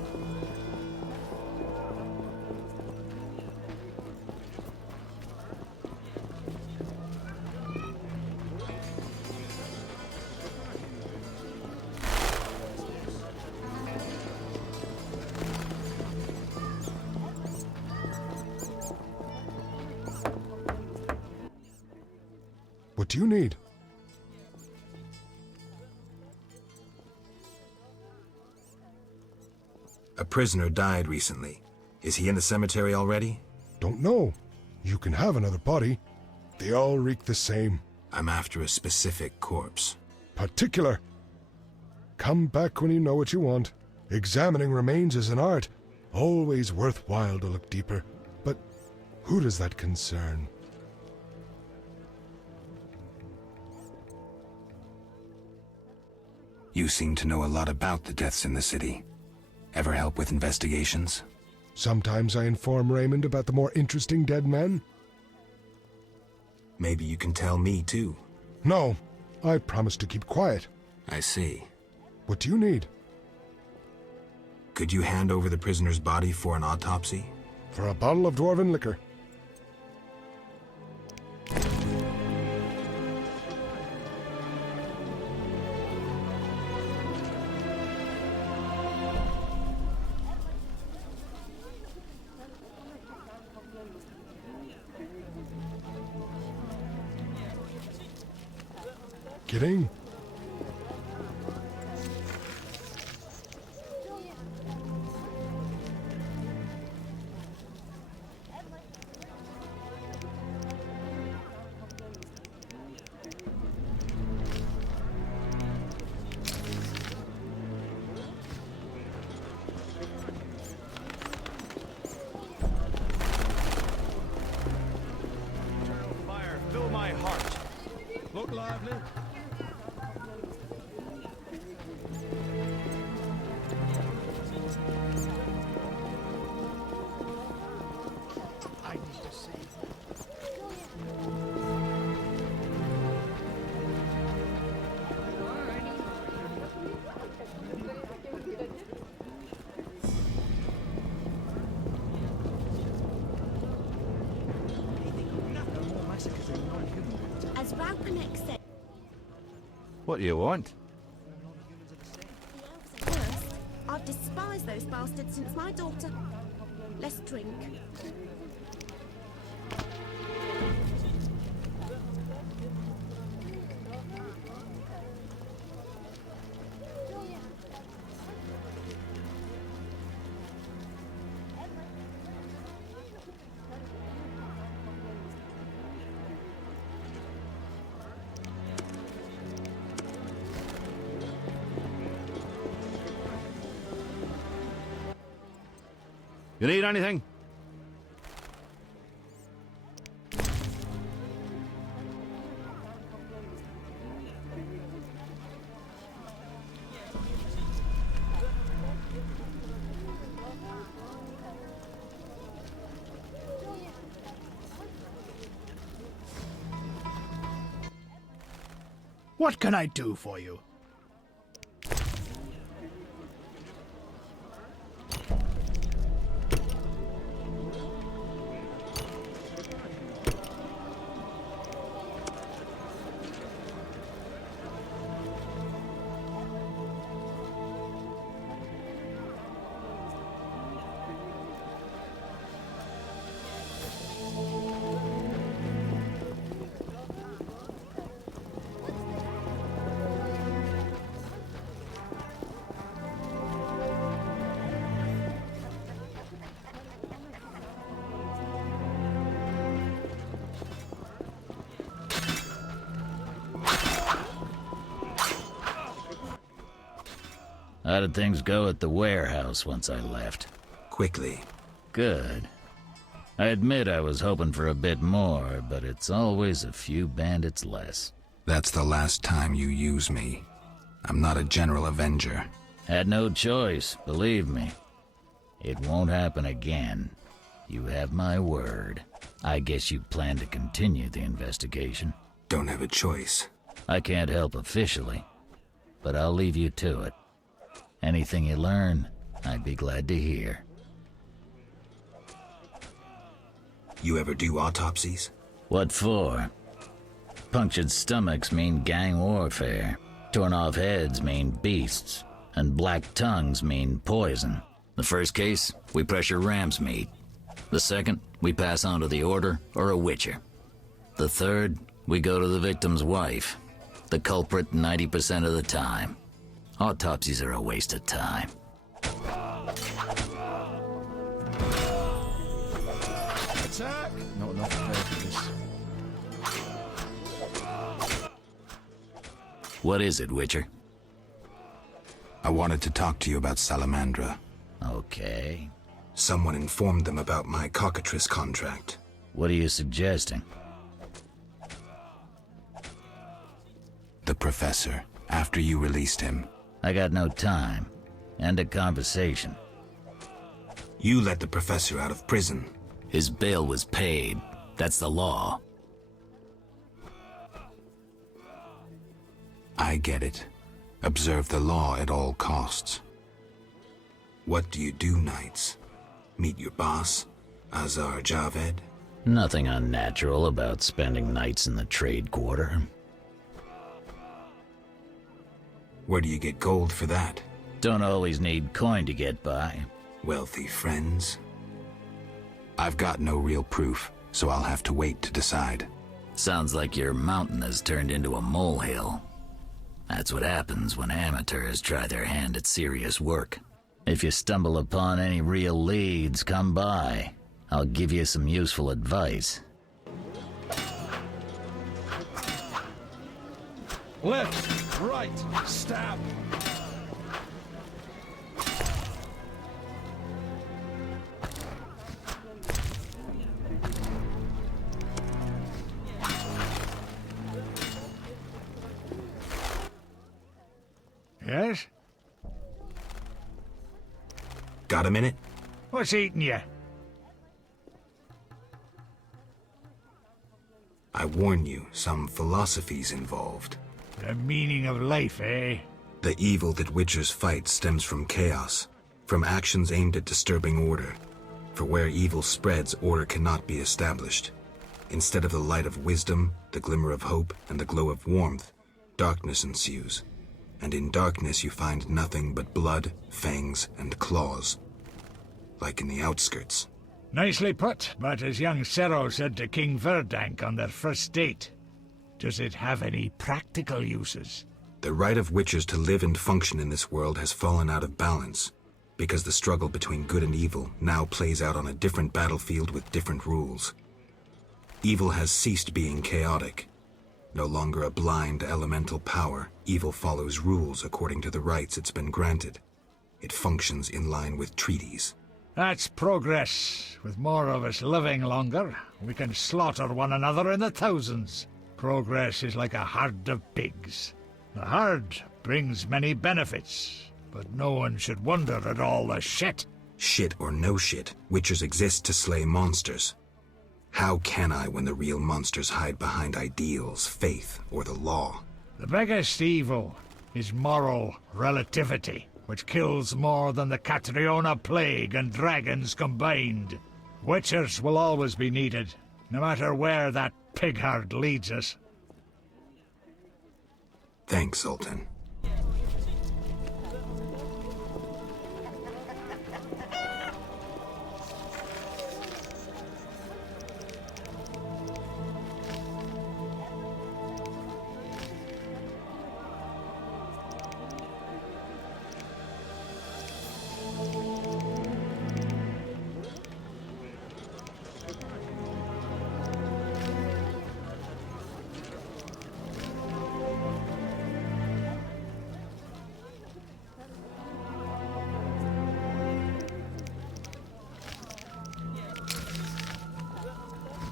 What do you need? A prisoner died recently. Is he in the cemetery already? Don't know. You can have another body. They all reek the same. I'm after a specific corpse. Particular. Come back when you know what you want. Examining remains is an art. Always worthwhile to look deeper. But who does that concern? You seem to know a lot about the deaths in the city. Ever help with investigations? Sometimes I inform Raymond about the more interesting dead men. Maybe you can tell me too. No, I promise to keep quiet. I see. What do you need? Could you hand over the prisoner's body for an autopsy? For a bottle of dwarven liquor. Get in. What do you want? I've despised those bastards since my daughter. Let's drink. You need anything? What can I do for you? How did things go at the warehouse once I left? Quickly. Good. I admit I was hoping for a bit more, but it's always a few bandits less. That's the last time you use me. I'm not a General Avenger. Had no choice, believe me. It won't happen again. You have my word. I guess you plan to continue the investigation. Don't have a choice. I can't help officially, but I'll leave you to it. Anything you learn, I'd be glad to hear. You ever do autopsies? What for? Punctured stomachs mean gang warfare. Torn off heads mean beasts. And black tongues mean poison. The first case, we pressure ram's meat. The second, we pass on to the Order or a Witcher. The third, we go to the victim's wife. The culprit 90% of the time. Autopsies are a waste of time. Attack! Not enough prepared for this. What is it, Witcher? I wanted to talk to you about Salamandra. Okay. Someone informed them about my cockatrice contract. What are you suggesting? The Professor, after you released him. I got no time. End a conversation. You let the Professor out of prison. His bail was paid. That's the law. I get it. Observe the law at all costs. What do you do nights? Meet your boss, Azar Javed? Nothing unnatural about spending nights in the trade quarter. Where do you get gold for that? Don't always need coin to get by. Wealthy friends? I've got no real proof, so I'll have to wait to decide. Sounds like your mountain has turned into a molehill. That's what happens when amateurs try their hand at serious work. If you stumble upon any real leads, come by. I'll give you some useful advice. Left, right, stab. Yes? Got a minute? What's eating you? I warn you, some philosophy's involved. The meaning of life, eh? The evil that Witchers fight stems from chaos, from actions aimed at disturbing order. For where evil spreads, order cannot be established. Instead of the light of wisdom, the glimmer of hope, and the glow of warmth, darkness ensues. And in darkness you find nothing but blood, fangs, and claws. Like in the outskirts. Nicely put, but as young Cerro said to King Verdank on their first date, does it have any practical uses? The right of witchers to live and function in this world has fallen out of balance, because the struggle between good and evil now plays out on a different battlefield with different rules. Evil has ceased being chaotic. No longer a blind elemental power, evil follows rules according to the rights it's been granted. It functions in line with treaties. That's progress. With more of us living longer, we can slaughter one another in the thousands. Progress is like a herd of pigs. The herd brings many benefits, but no one should wonder at all the shit. Shit or no shit, witchers exist to slay monsters. How can I when the real monsters hide behind ideals, faith, or the law? The biggest evil is moral relativity, which kills more than the Catriona plague and dragons combined. Witchers will always be needed, no matter where that pig herd leads us. Thanks, Sultan.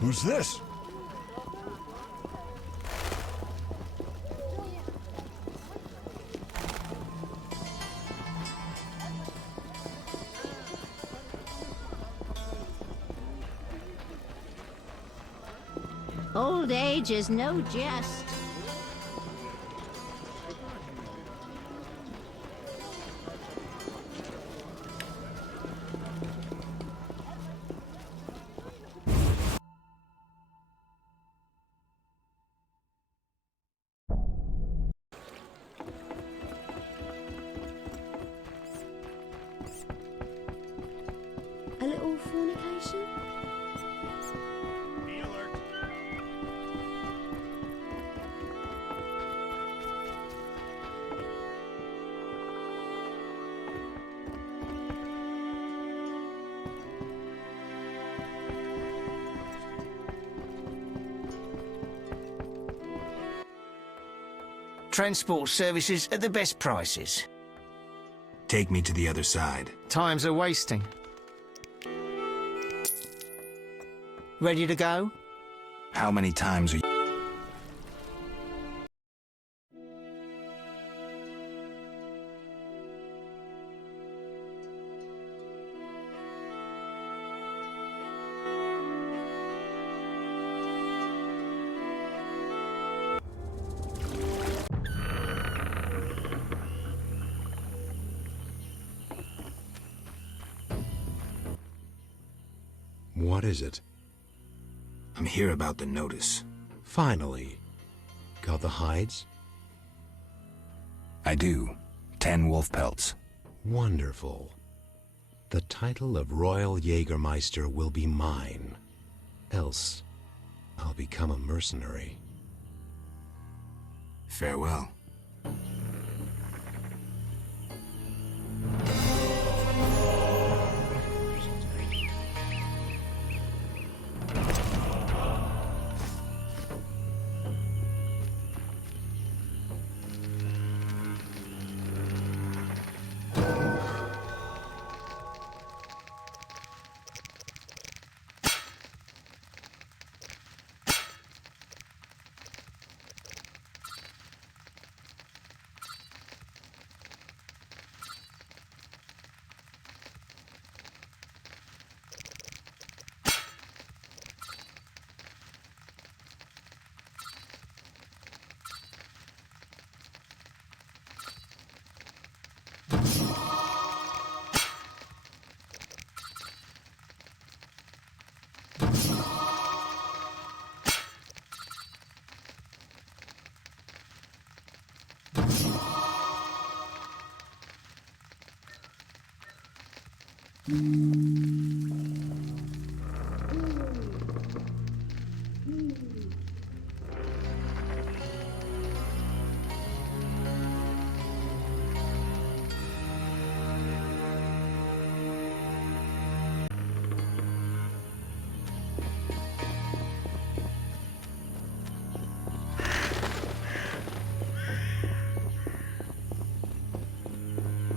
Who's this? Old age is no jest. A little fornication? Transport services at the best prices. Take me to the other side. Times are wasting. Ready to go? How many times are you... What is it? I'm here about the notice. Finally. Got the hides? I do. 10 wolf pelts. Wonderful. The title of Royal Jägermeister will be mine. Else, I'll become a mercenary. Farewell.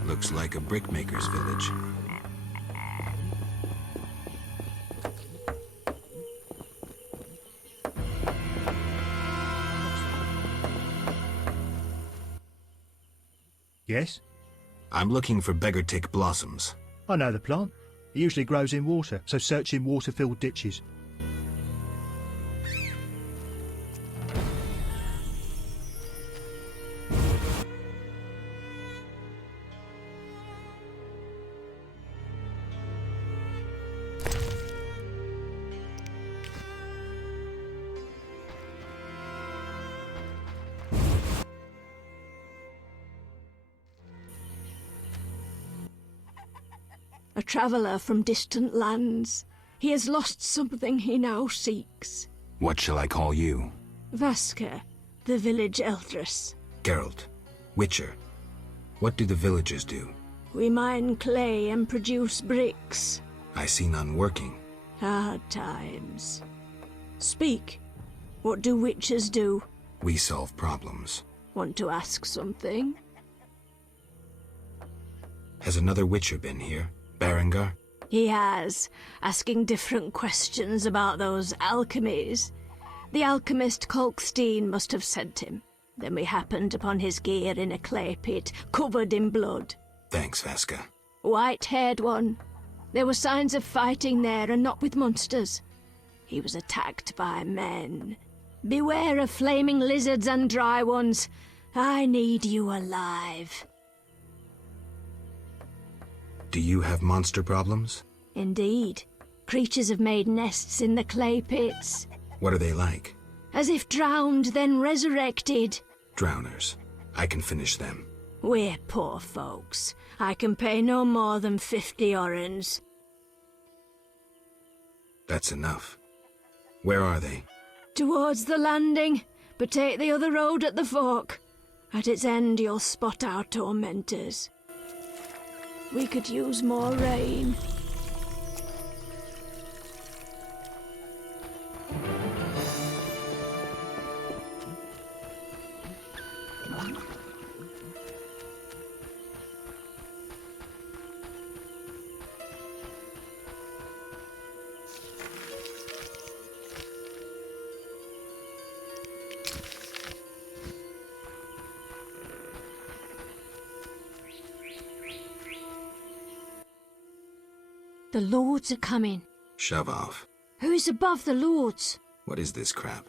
Looks like a brickmaker's village. Yes? I'm looking for beggartick blossoms. I know the plant. It usually grows in water, so search in water-filled ditches. A traveller from distant lands. He has lost something he now seeks. What shall I call you? Vaska, the village eldress. Geralt. Witcher. What do the villagers do? We mine clay and produce bricks. I see none working. Hard times. Speak. What do witchers do? We solve problems. Want to ask something? Has another witcher been here? Berengar? He has, asking different questions about those alchemies. The alchemist Kolkstein must have sent him. Then we happened upon his gear in a clay pit, covered in blood. Thanks, Vaska. White-haired one. There were signs of fighting there, and not with monsters. He was attacked by men. Beware of flaming lizards and dry ones. I need you alive. Do you have monster problems? Indeed. Creatures have made nests in the clay pits. What are they like? As if drowned, then resurrected. Drowners. I can finish them. We're poor folks. I can pay no more than 50 orens. That's enough. Where are they? Towards the landing, but take the other road at the fork. At its end you'll spot our tormentors. We could use more rain. The lords are coming. Shove off. Who's above the lords? What is this crap?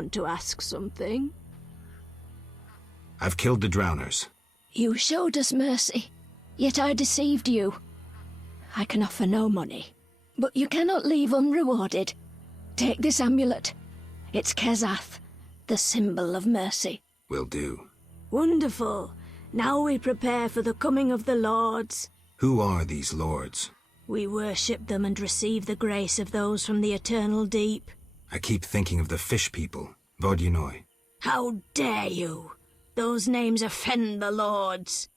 want to ask something? I've killed the drowners. You showed us mercy, yet I deceived you. I can offer no money, but you cannot leave unrewarded. Take this amulet. It's Kezath, the symbol of mercy. Will do. Wonderful. Now we prepare for the coming of the lords. Who are these lords? We worship them and receive the grace of those from the eternal deep. I keep thinking of the fish people, Vodunoi. How dare you! Those names offend the lords.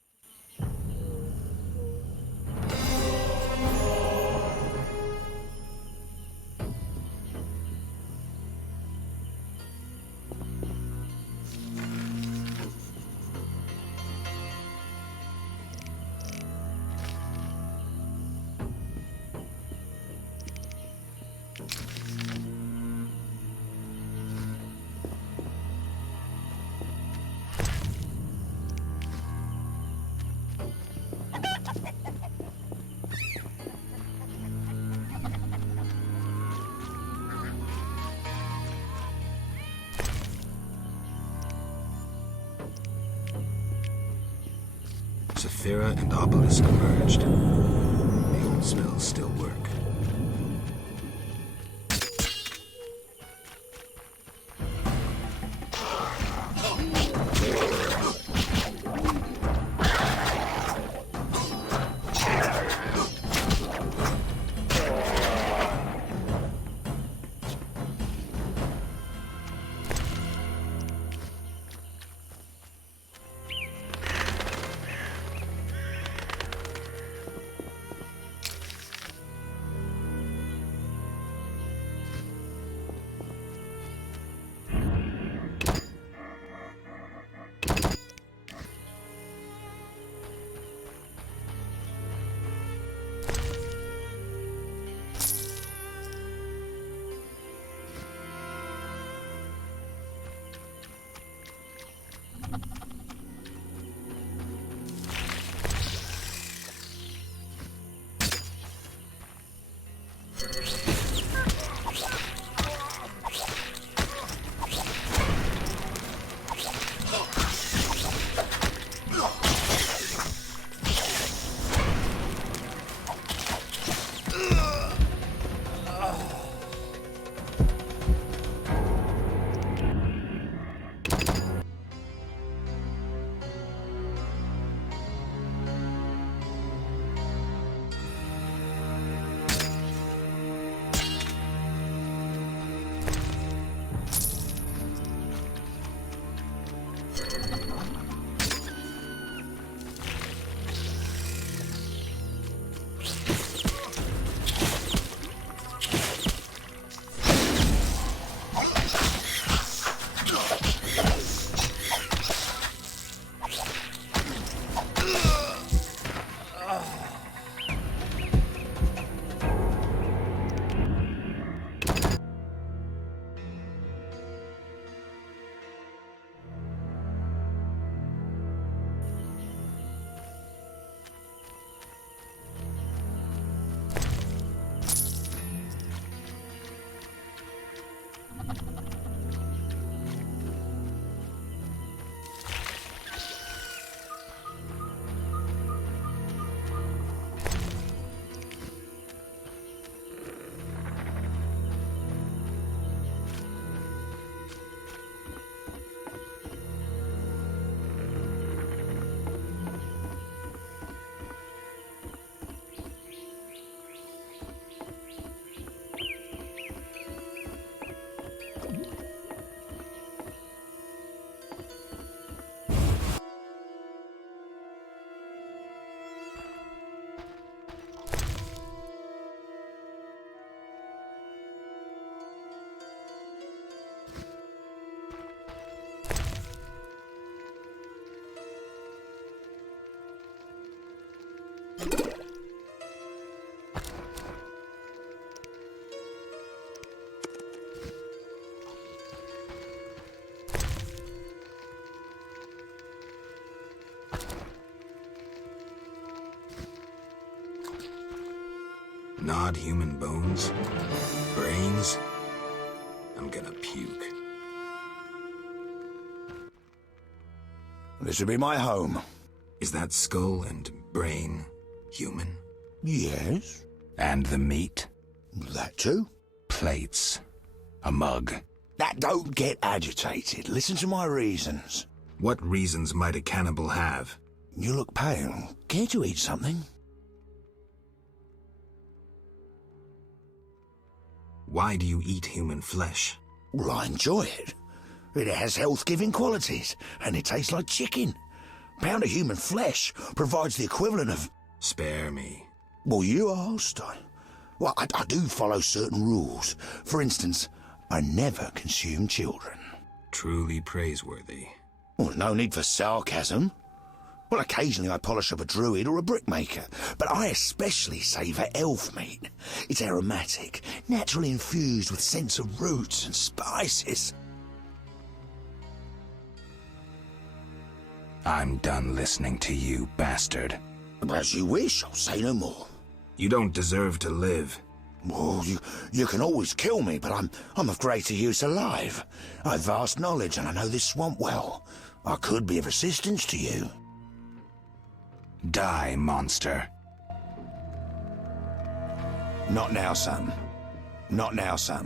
Saphira and Obelisk merged. The old spells still work. Gnawed human bones? Brains? I'm gonna puke. This would be my home. Is that skull and brain human? Yes. And the meat? That too. Plates. A mug. That don't get agitated. Listen to my reasons. What reasons might a cannibal have? You look pale. Care to eat something? Why do you eat human flesh? Well, I enjoy it. It has health-giving qualities, and it tastes like chicken. A pound of human flesh provides the equivalent of... Spare me. Well, you asked. I do follow certain rules. For instance, I never consume children. Truly praiseworthy. Well, no need for sarcasm. Well, occasionally I polish up a druid or a brickmaker, but I especially savour elf meat. It's aromatic, naturally infused with scents of roots and spices. I'm done listening to you, bastard. As you wish, I'll say no more. You don't deserve to live. Well, you can always kill me, but I'm of greater use alive. I've vast knowledge and I know this swamp well. I could be of assistance to you. Die, monster. Not now, son. Not now, son.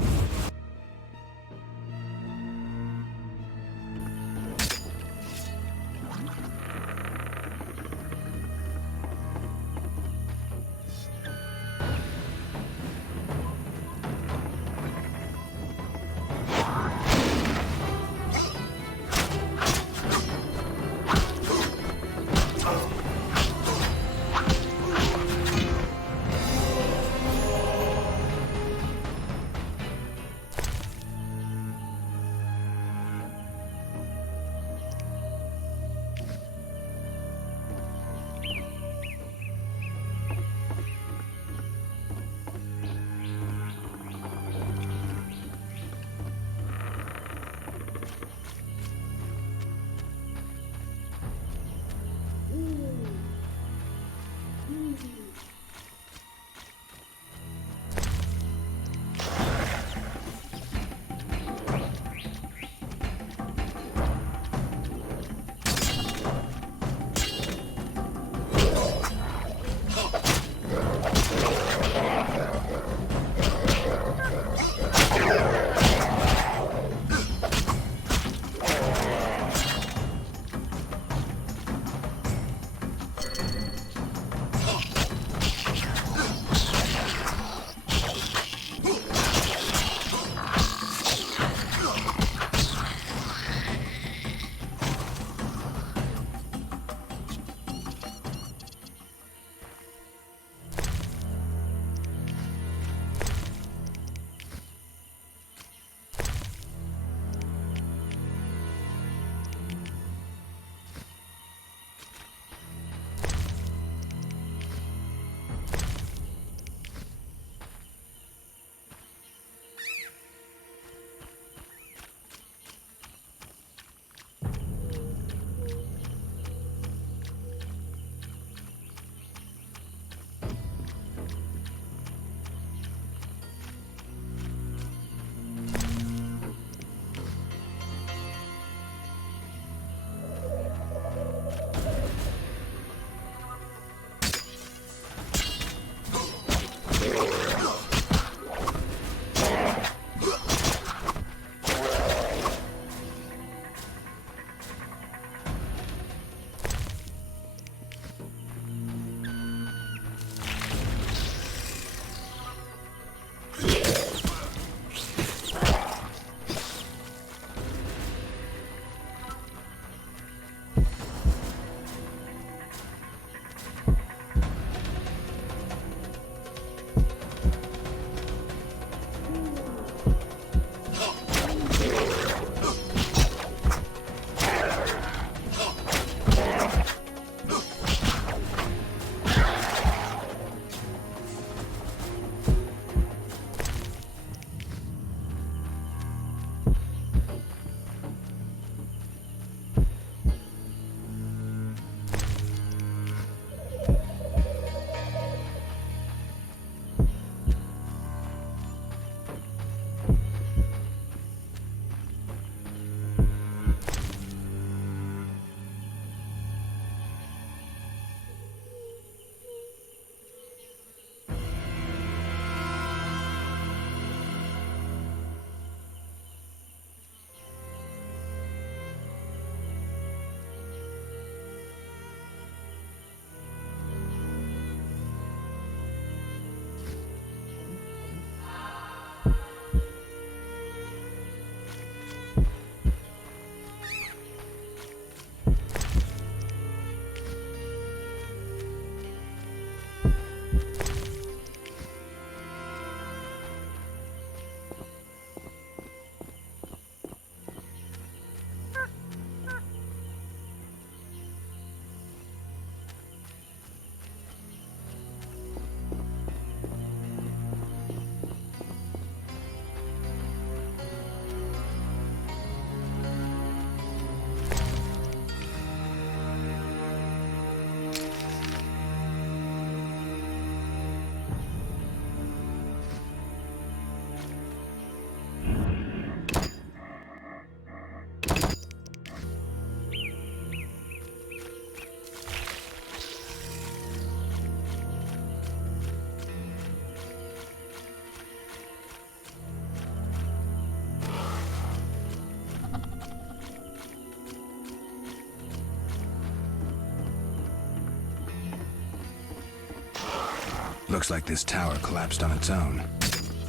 Looks like this tower collapsed on its own.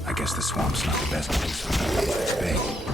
I guess the swamp's not the best place for something this big.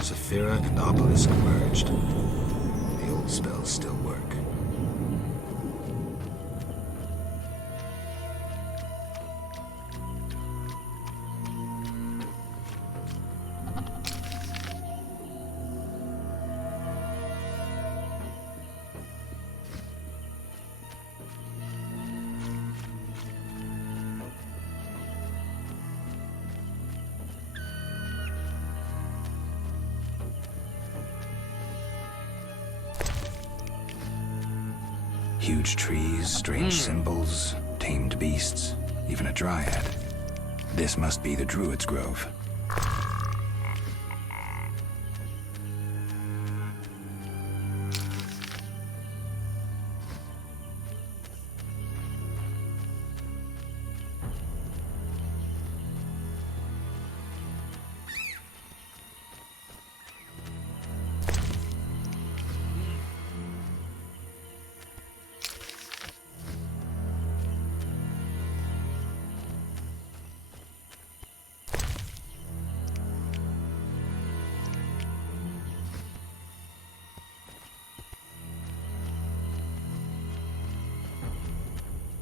Saphira and Obelisk merged. The old spells still work. Huge trees, strange symbols, tamed beasts, even a dryad. This must be the Druid's Grove.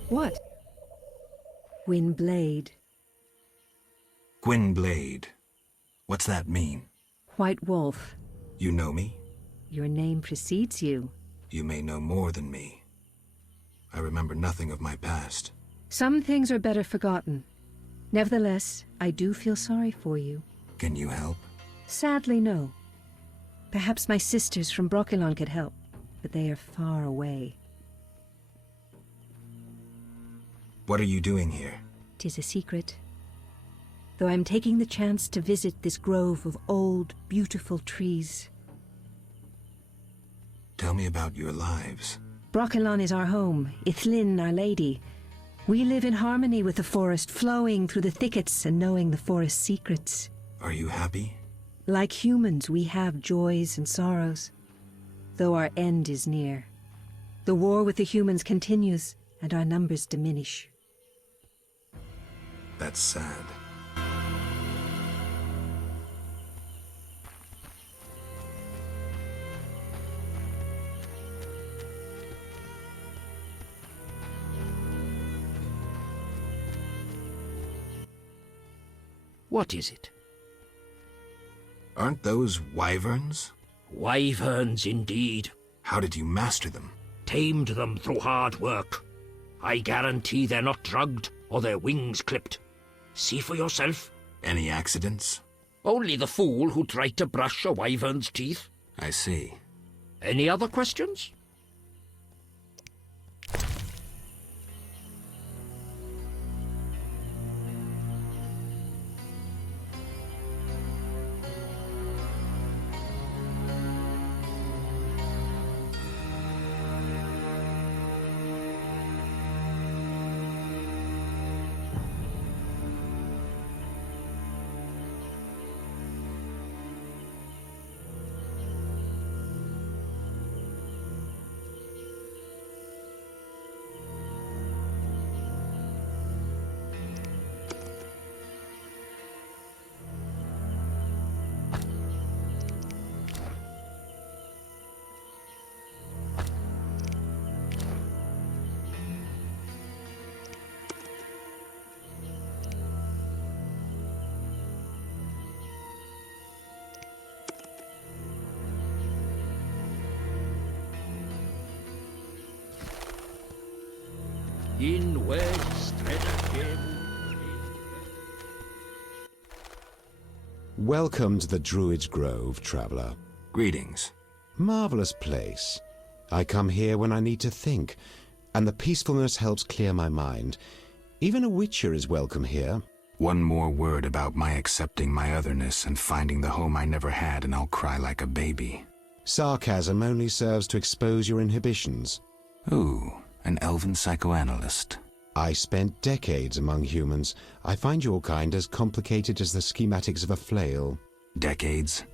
What? Gwynblade. Gwynblade. What's that mean? White Wolf. You know me? Your name precedes you. You may know more than me. I remember nothing of my past. Some things are better forgotten. Nevertheless, I do feel sorry for you. Can you help? Sadly, no. Perhaps my sisters from Brokilon could help, but they are far away. What are you doing here? 'Tis a secret. Though I'm taking the chance to visit this grove of old, beautiful trees. Tell me about your lives. Brokilon is our home, Ithlin our lady. We live in harmony with the forest, flowing through the thickets and knowing the forest's secrets. Are you happy? Like humans, we have joys and sorrows, though our end is near. The war with the humans continues, and our numbers diminish. That's sad. What is it? Aren't those wyverns? Wyverns, indeed. How did you master them? Tamed them through hard work. I guarantee they're not drugged or their wings clipped. See for yourself. Any accidents? Only the fool who tried to brush a wyvern's teeth. I see. Any other questions? In West Welcome to the Druid's Grove, traveler. Greetings. Marvelous place. I come here when I need to think, and the peacefulness helps clear my mind. Even a witcher is welcome here. One more word about my accepting my otherness and finding the home I never had, and I'll cry like a baby. Sarcasm only serves to expose your inhibitions. Ooh, an elven psychoanalyst. I spent decades among humans. I find your kind as complicated as the schematics of a flail. Decades?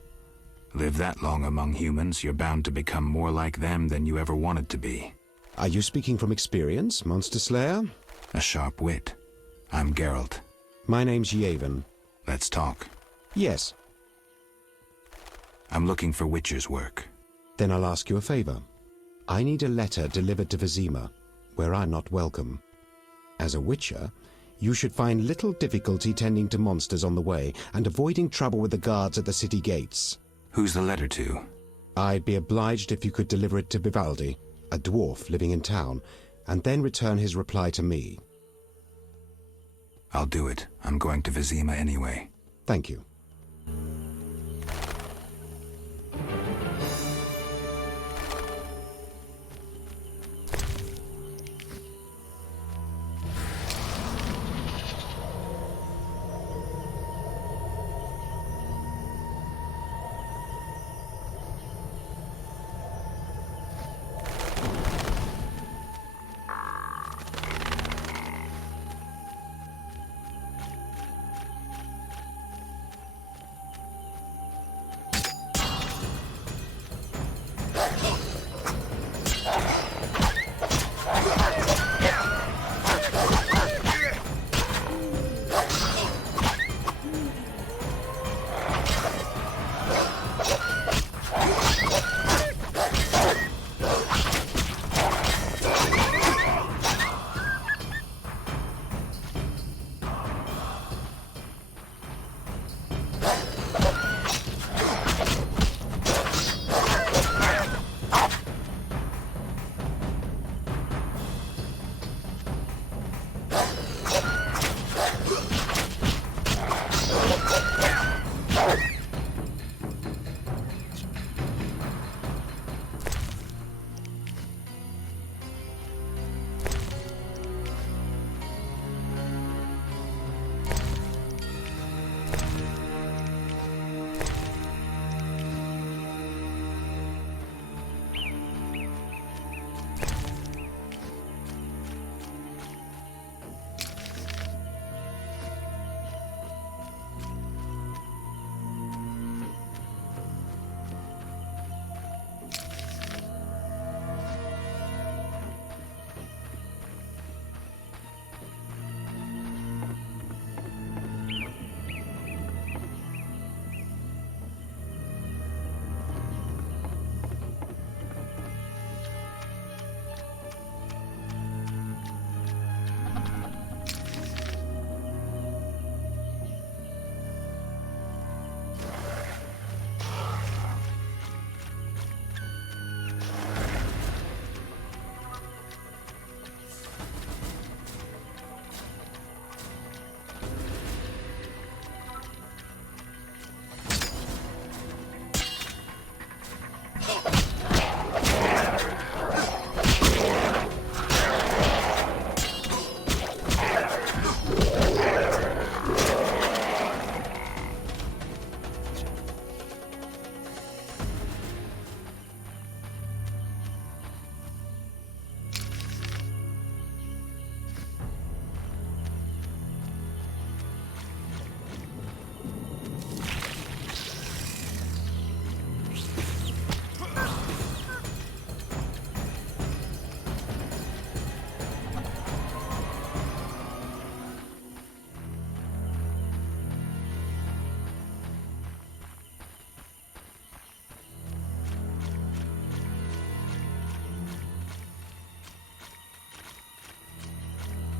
Live that long among humans, you're bound to become more like them than you ever wanted to be. Are you speaking from experience, Monster Slayer? A sharp wit. I'm Geralt. My name's Yavin. Let's talk. Yes. I'm looking for Witcher's work. Then I'll ask you a favor. I need a letter delivered to Vizima, where I'm not welcome. As a Witcher, you should find little difficulty tending to monsters on the way and avoiding trouble with the guards at the city gates. Who's the letter to? I'd be obliged if you could deliver it to Vivaldi, a dwarf living in town, and then return his reply to me. I'll do it. I'm going to Vizima anyway. Thank you.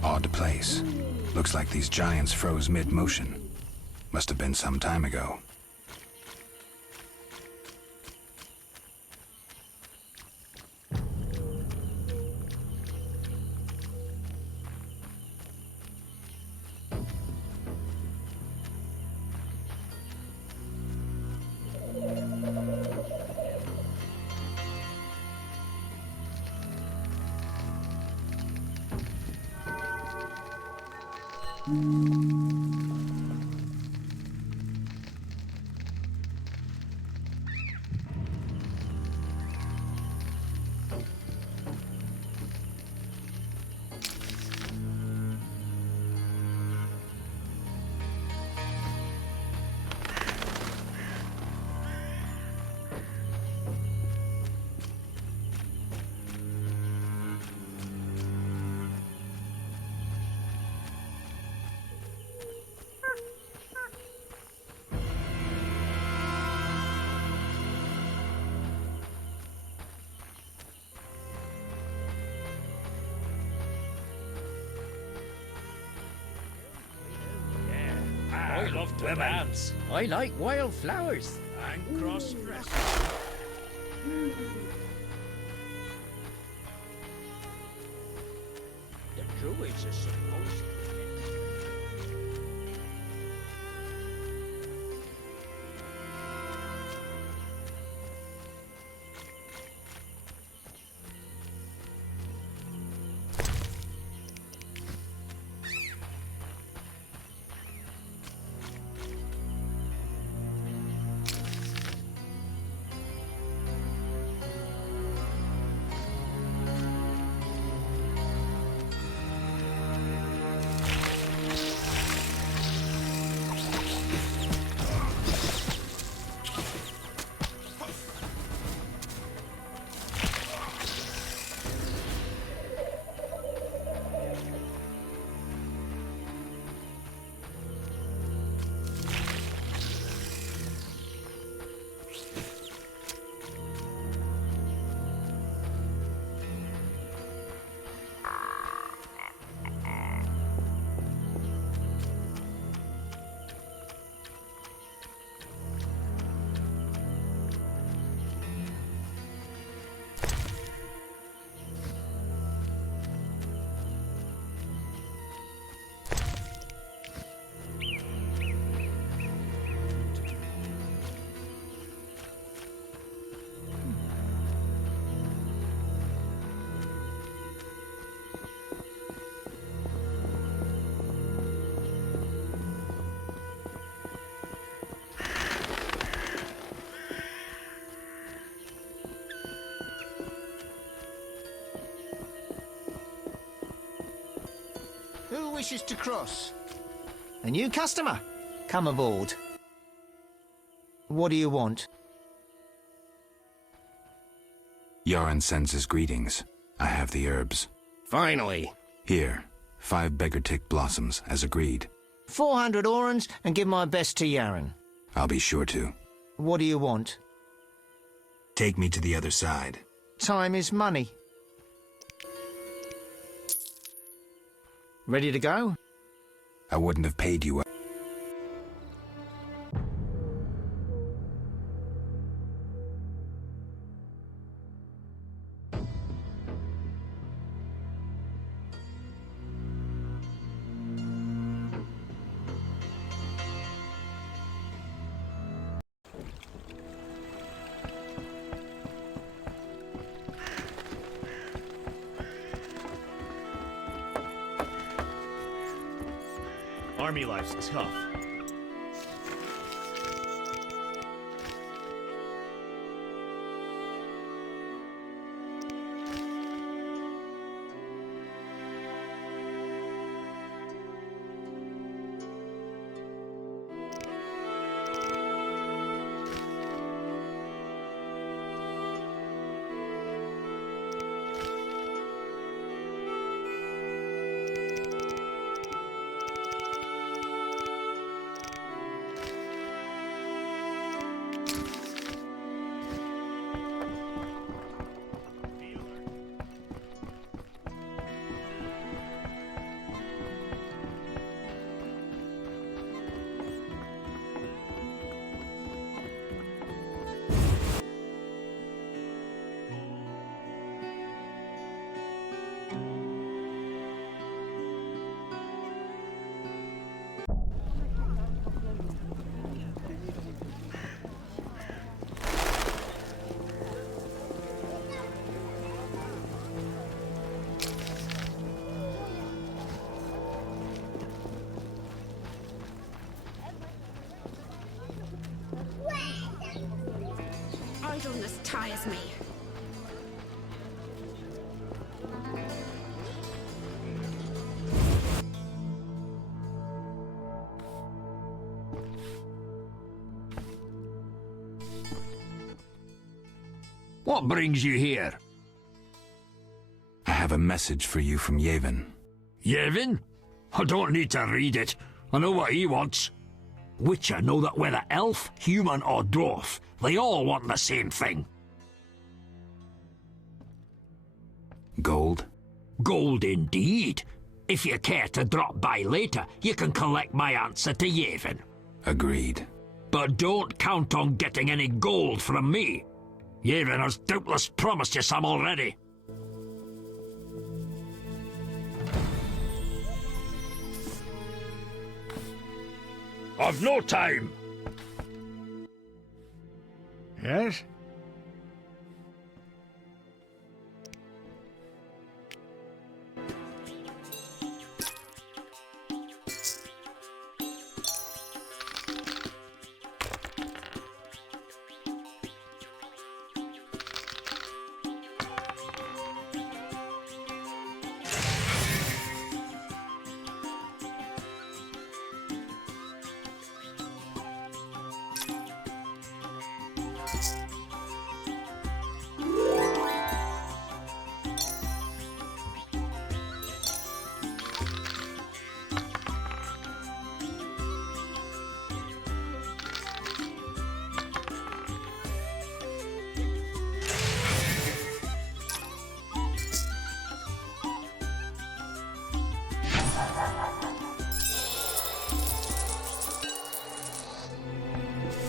Odd place. Looks like these giants froze mid-motion. Must have been some time ago. love to dance. I like wildflowers. And cross-dressing. The druids are supposed to... Who wishes to cross? A new customer? Come aboard. What do you want? Yaron sends his greetings. I have the herbs. Finally. Here, 5 beggartick blossoms, as agreed. 400 orens and give my best to Yaron. I'll be sure to. What do you want? Take me to the other side. Time is money. Ready to go? I wouldn't have paid you. Army life's tough. Idleness tires me. What brings you here? I have a message for you from Yevon. Yevon? I don't need to read it. I know what he wants. Witcher know that whether elf, human or dwarf, they all want the same thing. Gold? Gold indeed. If you care to drop by later, you can collect my answer to Yevon. Agreed. But don't count on getting any gold from me. Yevon has doubtless promised you some already. I've no time. Yes?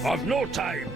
I've no time.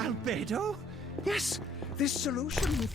Albedo? Yes, this solution.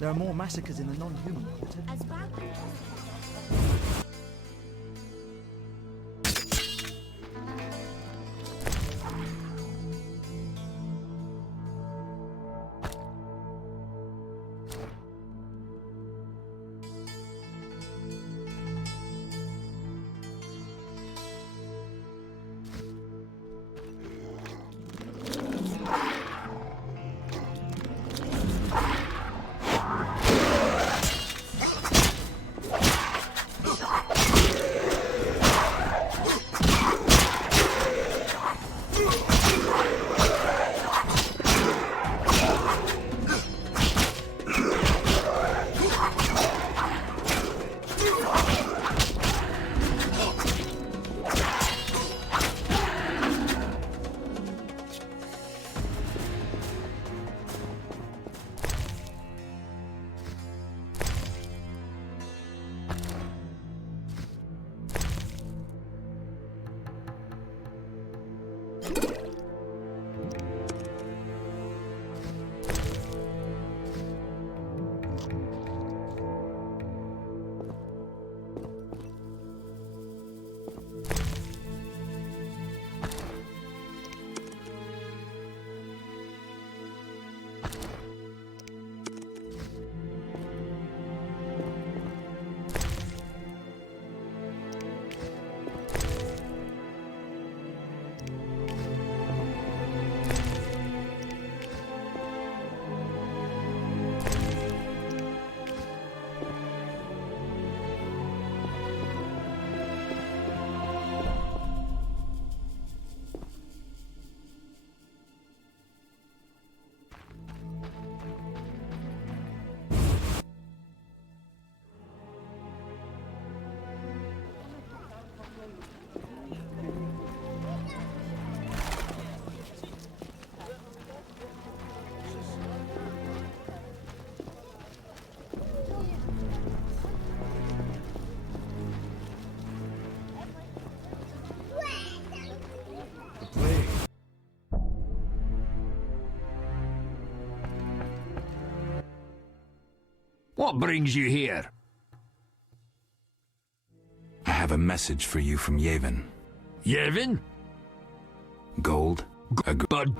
There are more massacres in the non-human quarter. As bad. What brings you here? I have a message for you from Yevon. Yevon? Gold? Bud.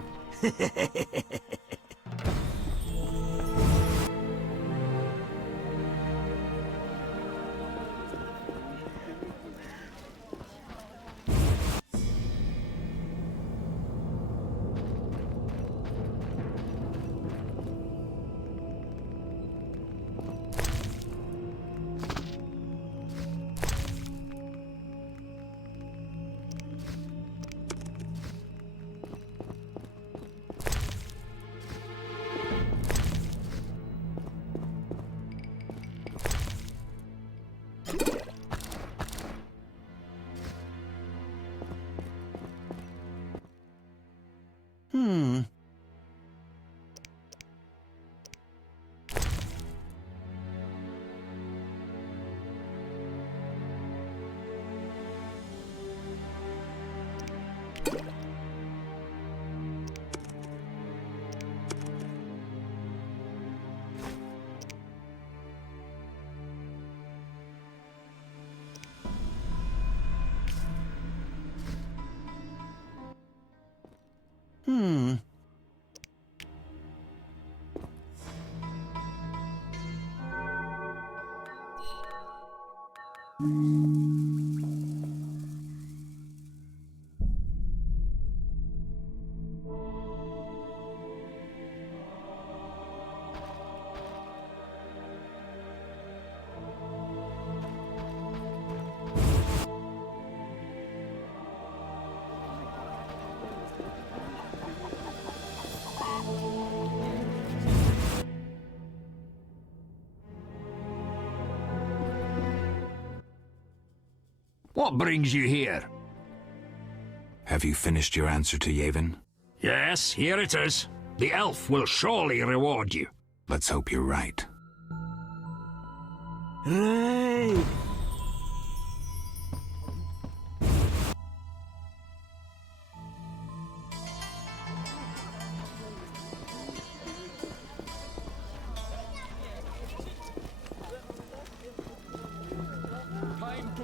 What brings you here? Have you finished your answer to Yevon? Yes, here it is. The elf will surely reward you. Let's hope you're right. Right.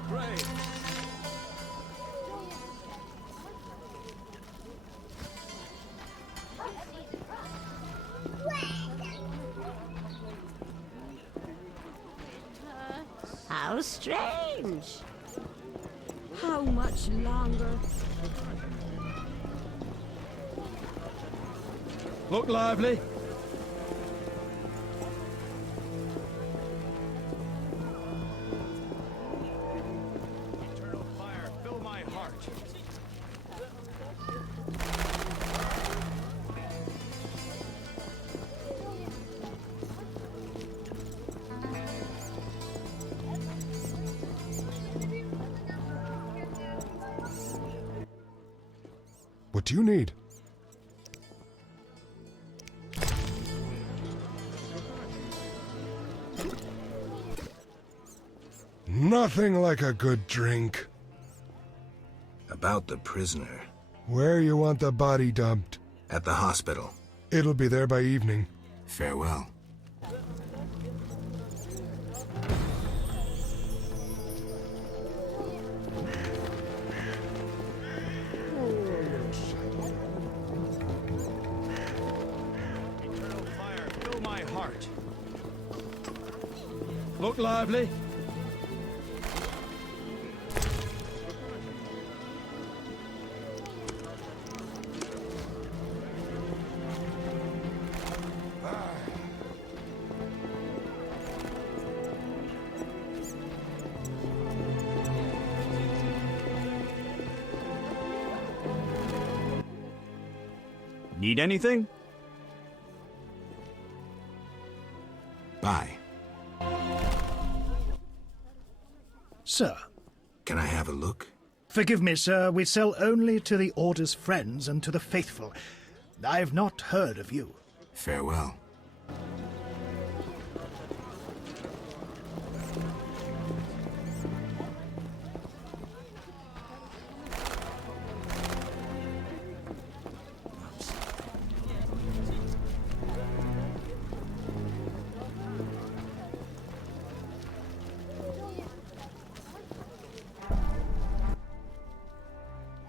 Great. How strange. How much longer? Look lively. Eternal fire, fill my heart. What do you need? Nothing like a good drink. About the prisoner. Where you want the body dumped? At the hospital. It'll be there by evening. Farewell. Eternal fire, fill my heart. Look lively. Need anything? Bye. Sir. Can I have a look? Forgive me, sir. We sell only to the Order's friends and to the faithful. I've not heard of you. Farewell.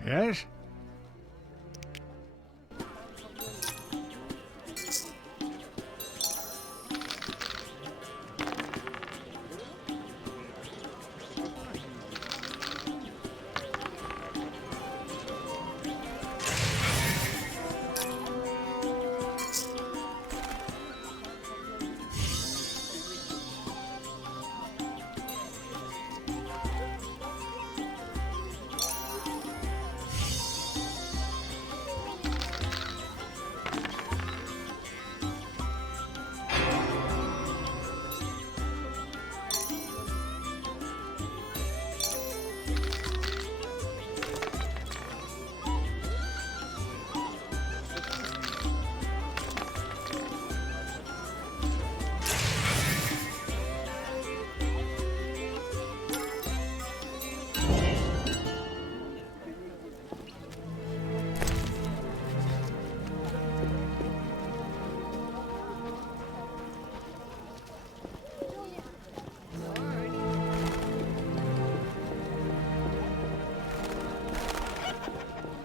Yes?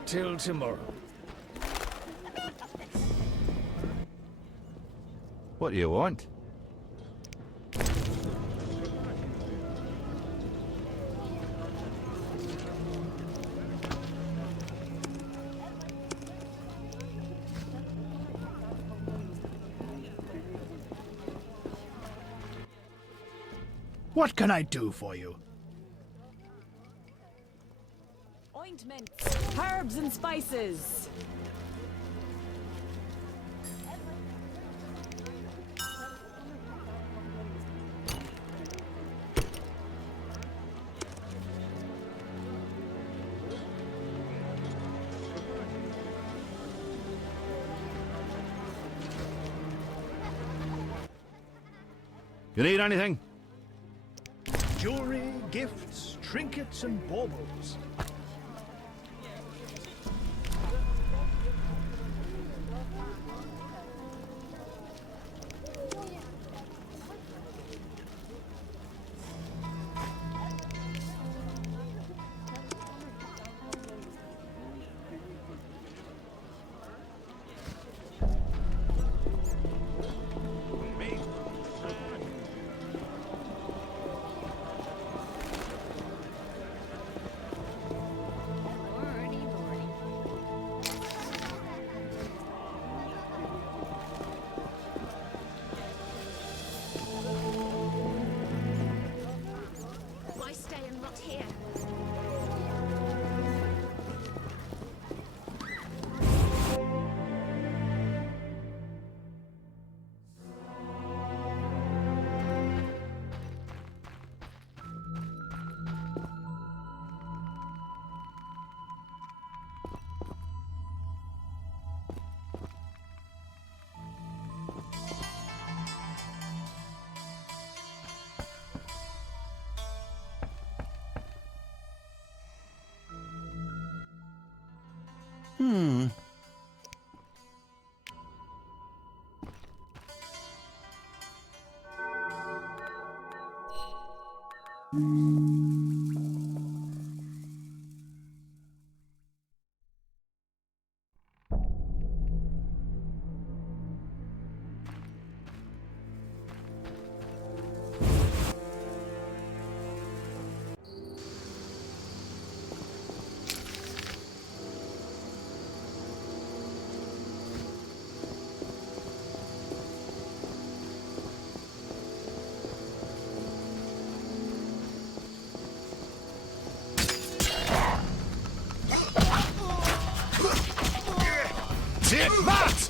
Till tomorrow. What do you want? What can I do for you? Ointments, herbs and spices. You need anything? Jewelry, gifts, trinkets, and baubles. Take that!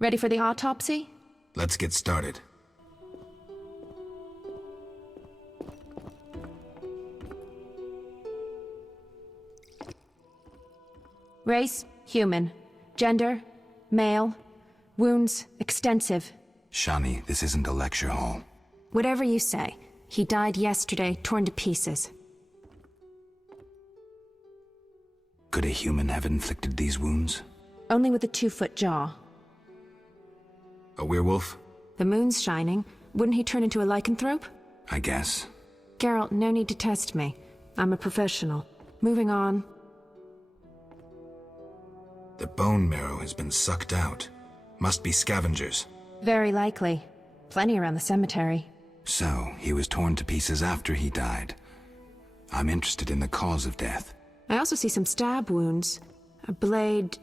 Ready for the autopsy? Let's get started. Race, human. Gender, male. Wounds, extensive. Shani, this isn't a lecture hall. Whatever you say. He died yesterday, torn to pieces. Could a human have inflicted these wounds? Only with a 2-foot jaw. A werewolf? The moon's shining. Wouldn't he turn into a lycanthrope? I guess. Geralt, no need to test me. I'm a professional. Moving on. The bone marrow has been sucked out. Must be scavengers. Very likely. Plenty around the cemetery. So, he was torn to pieces after he died. I'm interested in the cause of death. I also see some stab wounds. A blade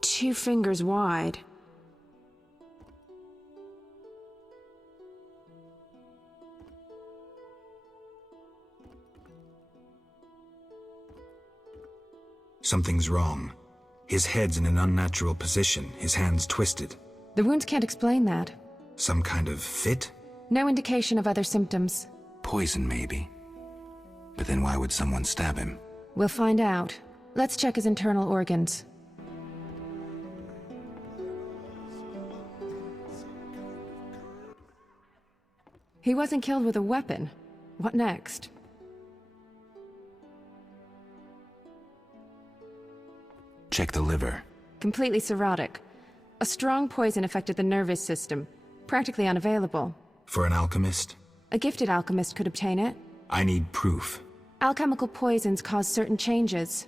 2 fingers wide. Something's wrong. His head's in an unnatural position, his hands twisted. The wounds can't explain that. Some kind of fit? No indication of other symptoms. Poison, maybe. But then why would someone stab him? We'll find out. Let's check his internal organs. He wasn't killed with a weapon. What next? Check the liver. Completely cirrhotic. A strong poison affected the nervous system. Practically unavailable. For an alchemist? A gifted alchemist could obtain it. I need proof. Alchemical poisons cause certain changes.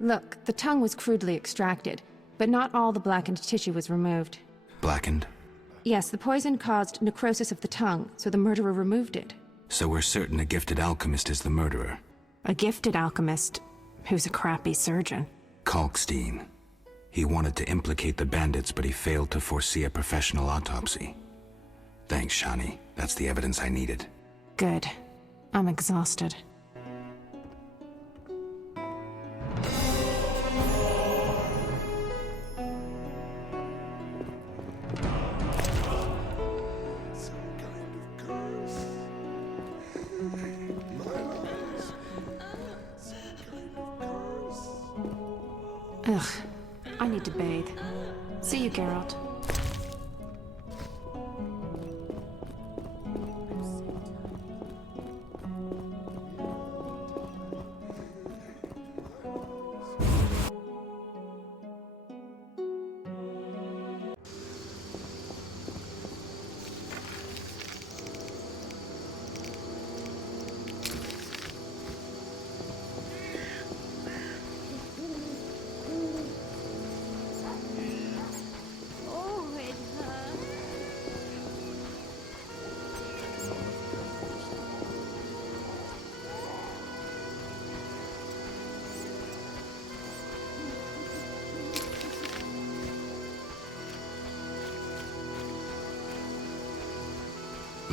Look, the tongue was crudely extracted, but not all the blackened tissue was removed. Blackened? Yes, the poison caused necrosis of the tongue, so the murderer removed it. So we're certain a gifted alchemist is the murderer. A gifted alchemist who's a crappy surgeon. Kalkstein. He wanted to implicate the bandits, but he failed to foresee a professional autopsy. Thanks, Shani. That's the evidence I needed. Good. I'm exhausted. Ugh. I need to bathe. See you, Geralt.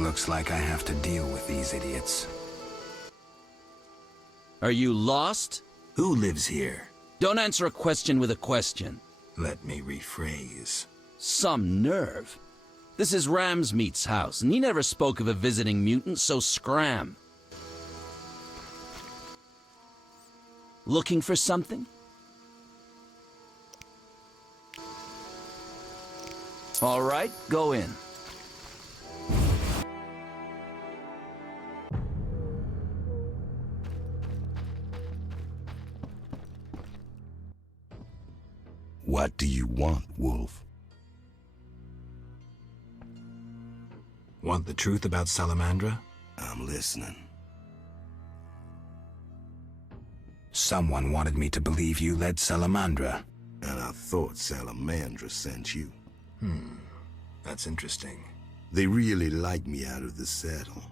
Looks like I have to deal with these idiots. Are you lost? Who lives here? Don't answer a question with a question. Let me rephrase. Some nerve. This is Ramsmeat's house, and he never spoke of a visiting mutant, so scram. Looking for something? All right, go in. What do you want, Wolf? Want the truth about Salamandra? I'm listening. Someone wanted me to believe you led Salamandra. And I thought Salamandra sent you. That's interesting. They really liked me out of the saddle.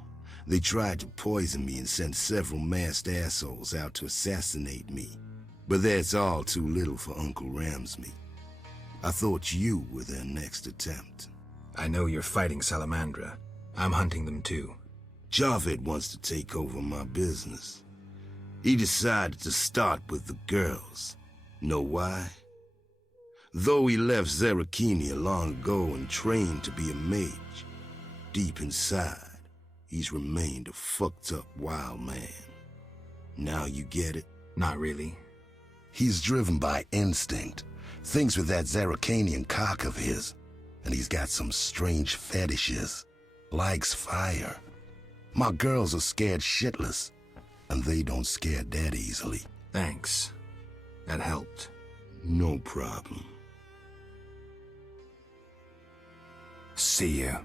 They tried to poison me and sent several masked assholes out to assassinate me. But that's all too little for Uncle Ramsmeat. I thought you were their next attempt. I know you're fighting Salamandra. I'm hunting them too. Javed wants to take over my business. He decided to start with the girls. Know why? Though he left Zarakini long ago and trained to be a mage, deep inside, he's remained a fucked up wild man. Now you get it? Not really. He's driven by instinct, thinks with that Zarakanian cock of his, and he's got some strange fetishes. Likes fire. My girls are scared shitless, and they don't scare that easily. Thanks. That helped. No problem. See you.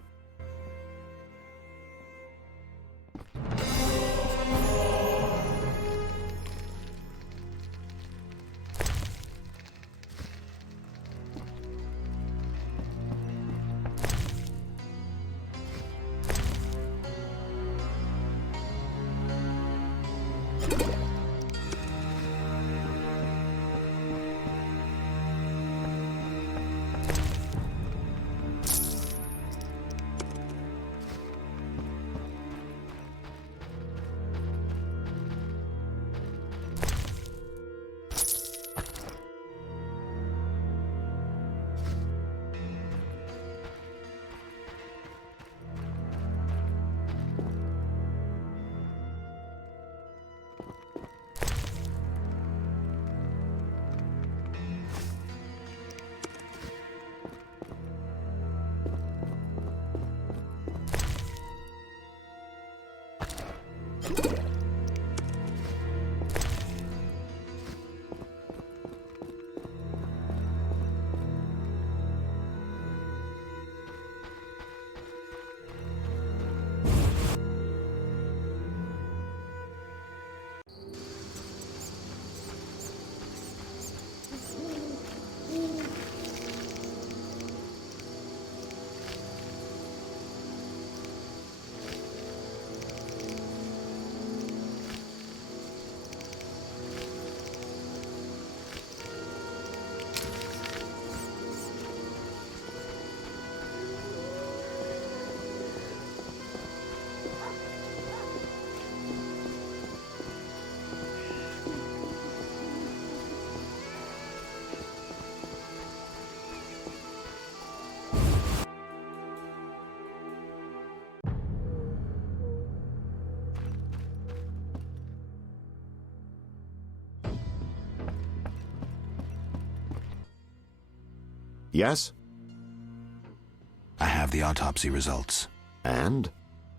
Yes? I have the autopsy results. And?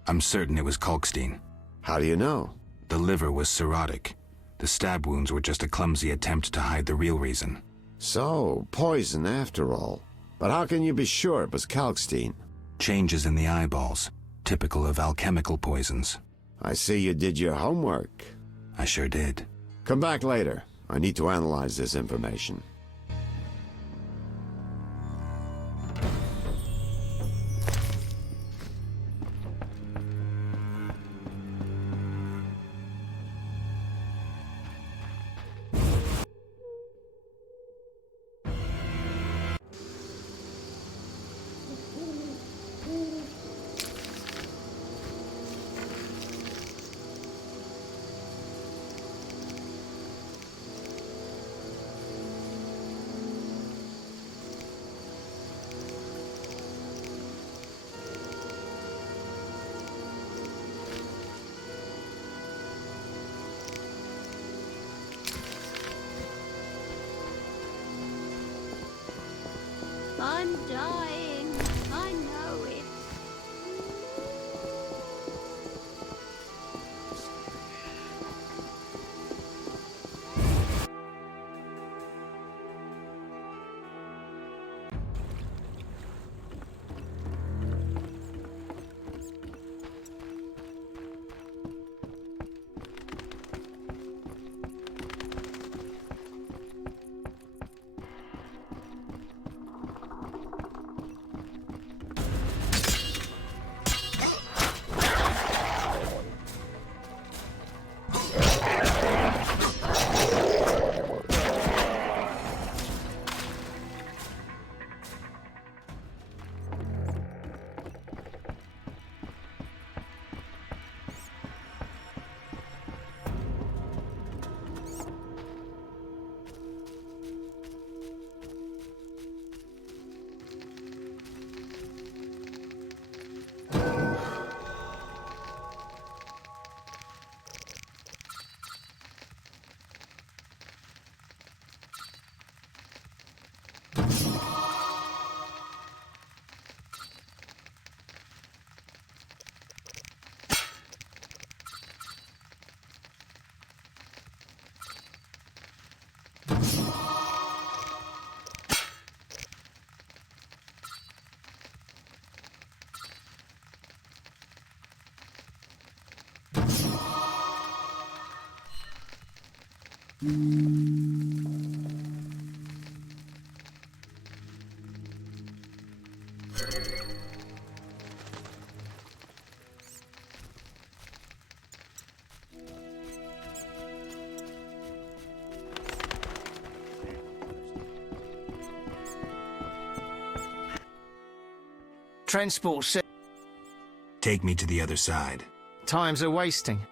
I'm certain it was Kalkstein. How do you know? The liver was cirrhotic. The stab wounds were just a clumsy attempt to hide the real reason. So, poison after all. But how can you be sure it was Kalkstein? Changes in the eyeballs, typical of alchemical poisons. I see you did your homework. I sure did. Come back later. I need to analyze this information. I'm dying. I know it. Transport set. Take me to the other side. Times are wasting.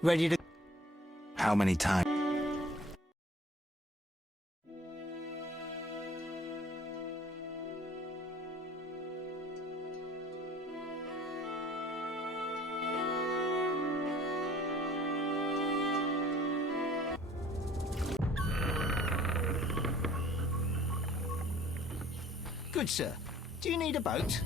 Ready to... How many times? Good, sir. Do you need a boat?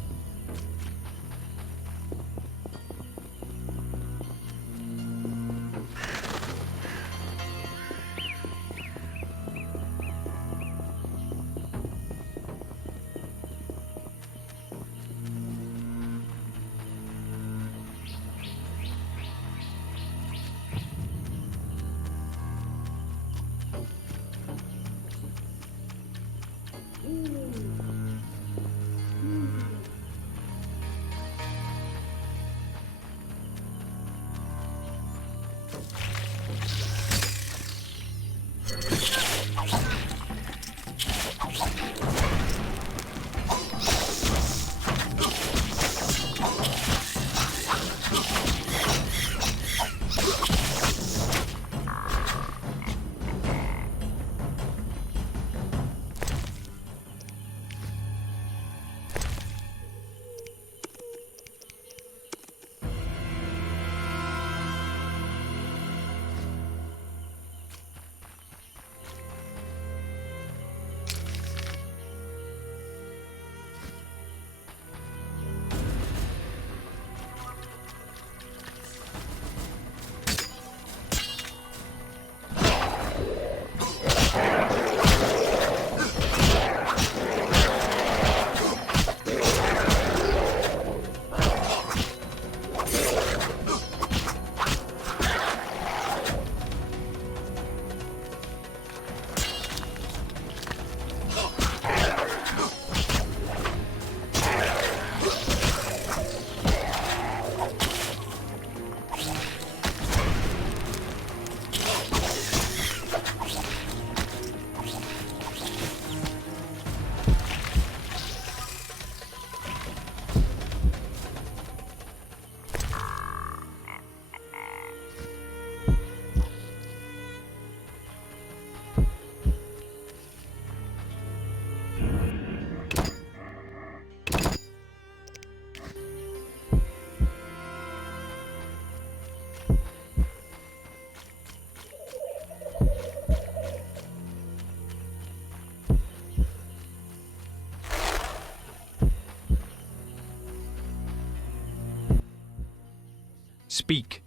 Speak.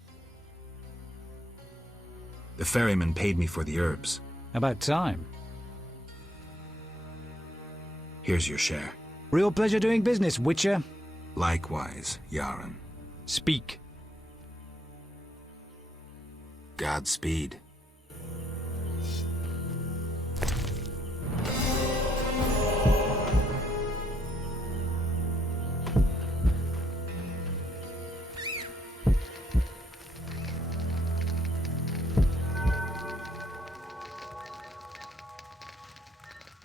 The ferryman paid me for the herbs. About time. Here's your share. Real pleasure doing business, Witcher. Likewise, Yaron. Speak. Godspeed.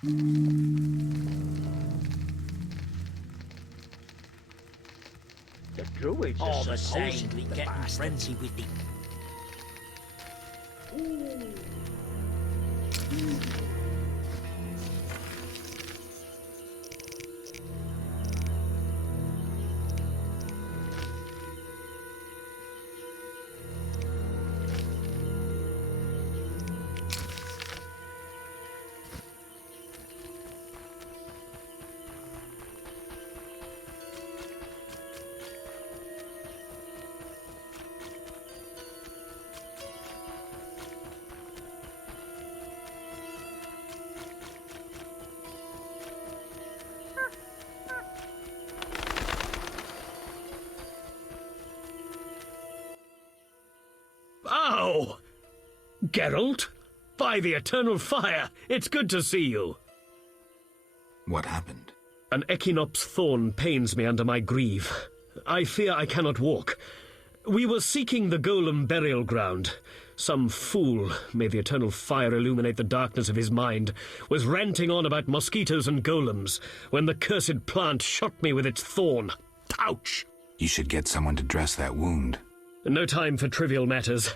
The druids All are the same, supposedly the getting bastards. frenzy with the... Oh! Geralt? By the Eternal Fire, it's good to see you. What happened? An Echinops thorn pains me under my greave. I fear I cannot walk. We were seeking the Golem burial ground. Some fool, may the Eternal Fire illuminate the darkness of his mind, was ranting on about mosquitoes and golems when the cursed plant shot me with its thorn. Ouch! You should get someone to dress that wound. No time for trivial matters.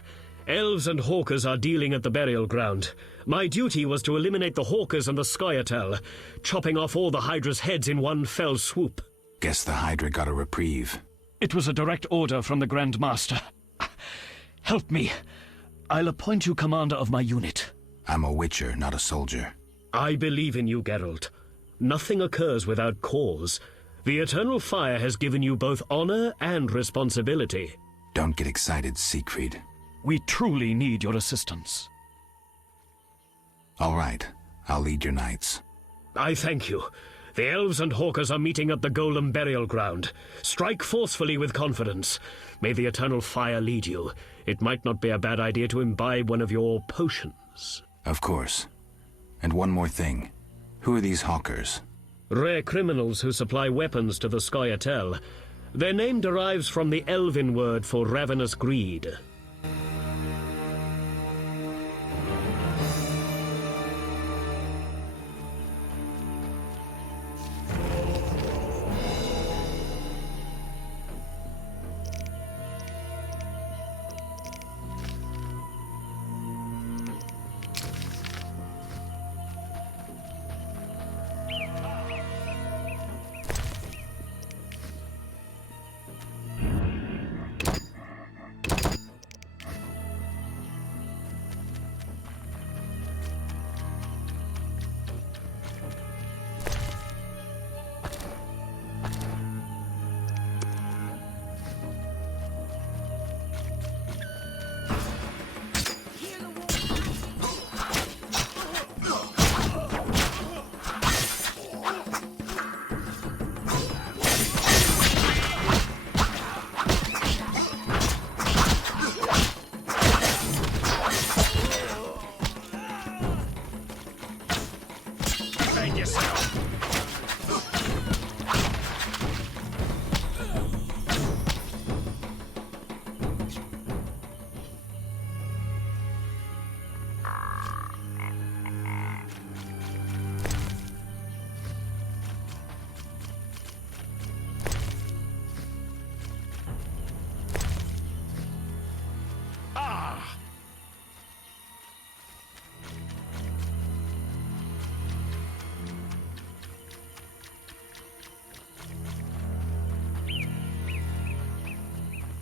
Elves and hawkers are dealing at the burial ground. My duty was to eliminate the hawkers and the Scoia'tael, chopping off all the Hydra's heads in one fell swoop. Guess the Hydra got a reprieve. It was a direct order from the Grand Master. Help me. I'll appoint you commander of my unit. I'm a witcher, not a soldier. I believe in you, Geralt. Nothing occurs without cause. The Eternal Fire has given you both honor and responsibility. Don't get excited, Siegfried. We truly need your assistance. All right, I'll lead your knights. I thank you. The elves and hawkers are meeting at the Golem burial ground. Strike forcefully with confidence. May the Eternal Fire lead you. It might not be a bad idea to imbibe one of your potions. Of course. And one more thing. Who are these hawkers? Rare criminals who supply weapons to the Scoia'tael. Their name derives from the Elven word for ravenous greed.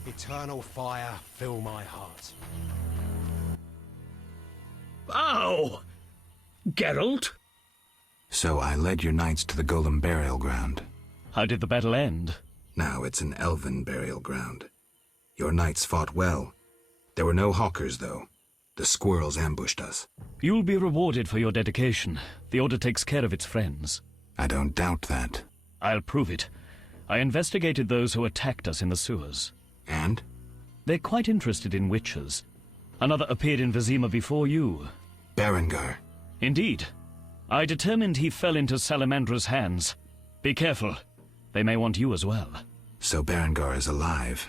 Eternal fire, fill my heart. Ow! Geralt? So I led your knights to the Golem burial ground. How did the battle end? Now it's an elven burial ground. Your knights fought well. There were no hawkers, though. The squirrels ambushed us. You'll be rewarded for your dedication. The Order takes care of its friends. I don't doubt that. I'll prove it. I investigated those who attacked us in the sewers. And? They're quite interested in witches. Another appeared in Vizima before you. Berengar. Indeed. I determined he fell into Salamandra's hands. Be careful. They may want you as well. So Berengar is alive.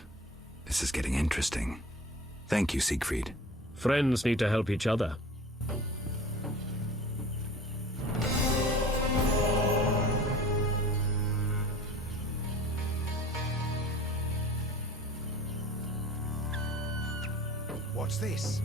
This is getting interesting. Thank you, Siegfried. Friends need to help each other. What's this?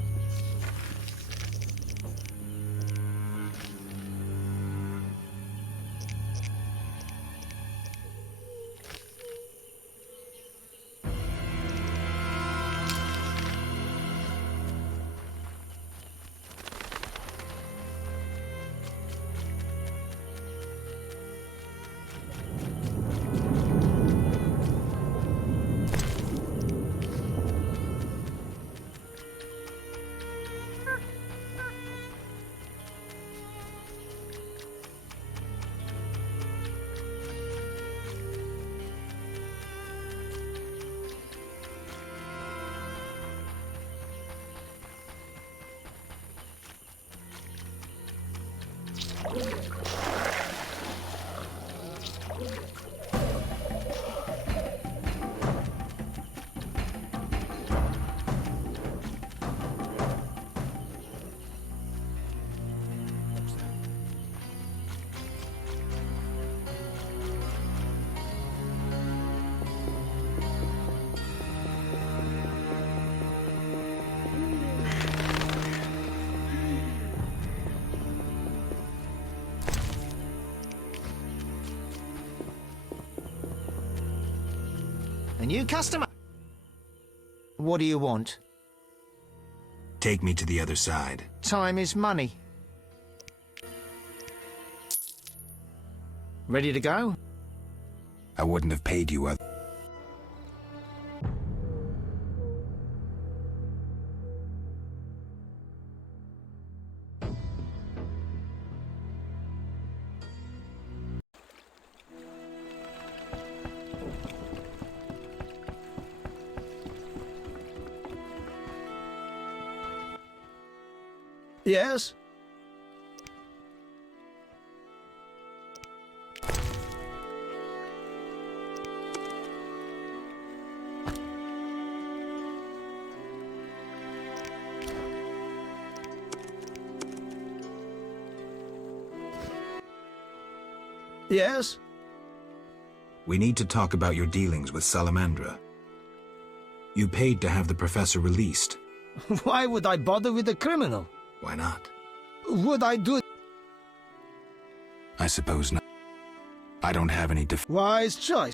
A new customer. What do you want? Take me to the other side. Time is money. Ready to go? I wouldn't have paid you other. Yes? Yes? We need to talk about your dealings with Salamandra. You paid to have the professor released. Why would I bother with a criminal? Why not? Would I do it? I suppose not. I don't have any Wise choice.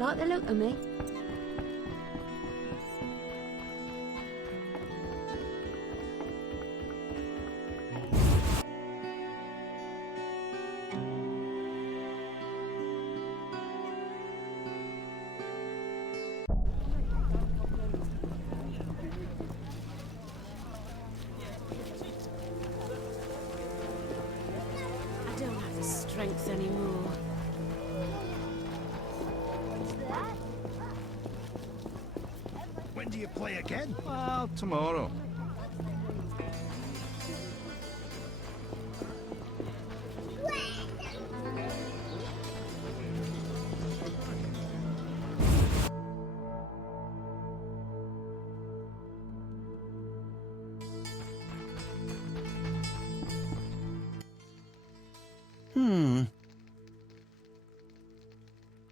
Like the look of me? I don't have the strength anymore. When do you play again? Well, tomorrow.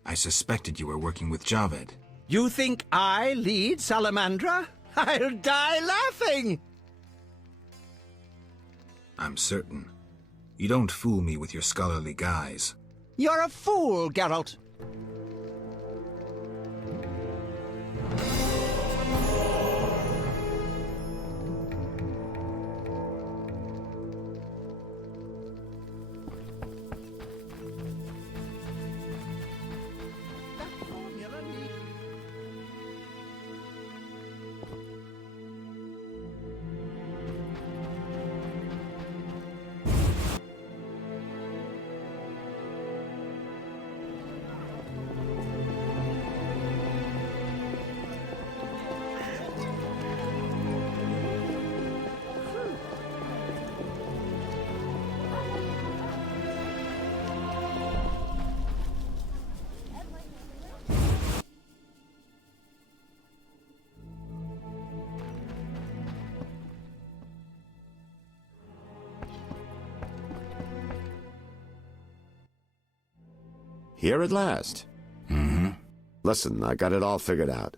I suspected you were working with Javed. You think I lead Salamandra? I'll die laughing! I'm certain. You don't fool me with your scholarly guise. You're a fool, Geralt. Here at last. Mm-hmm. Listen, I got it all figured out.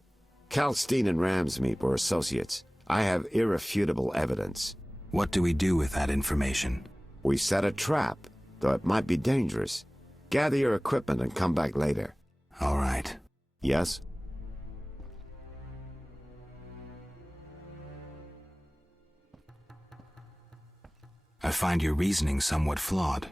Kalstein and Ramsmeet were associates. I have irrefutable evidence. What do we do with that information? We set a trap, though it might be dangerous. Gather your equipment and come back later. All right. Yes? I find your reasoning somewhat flawed.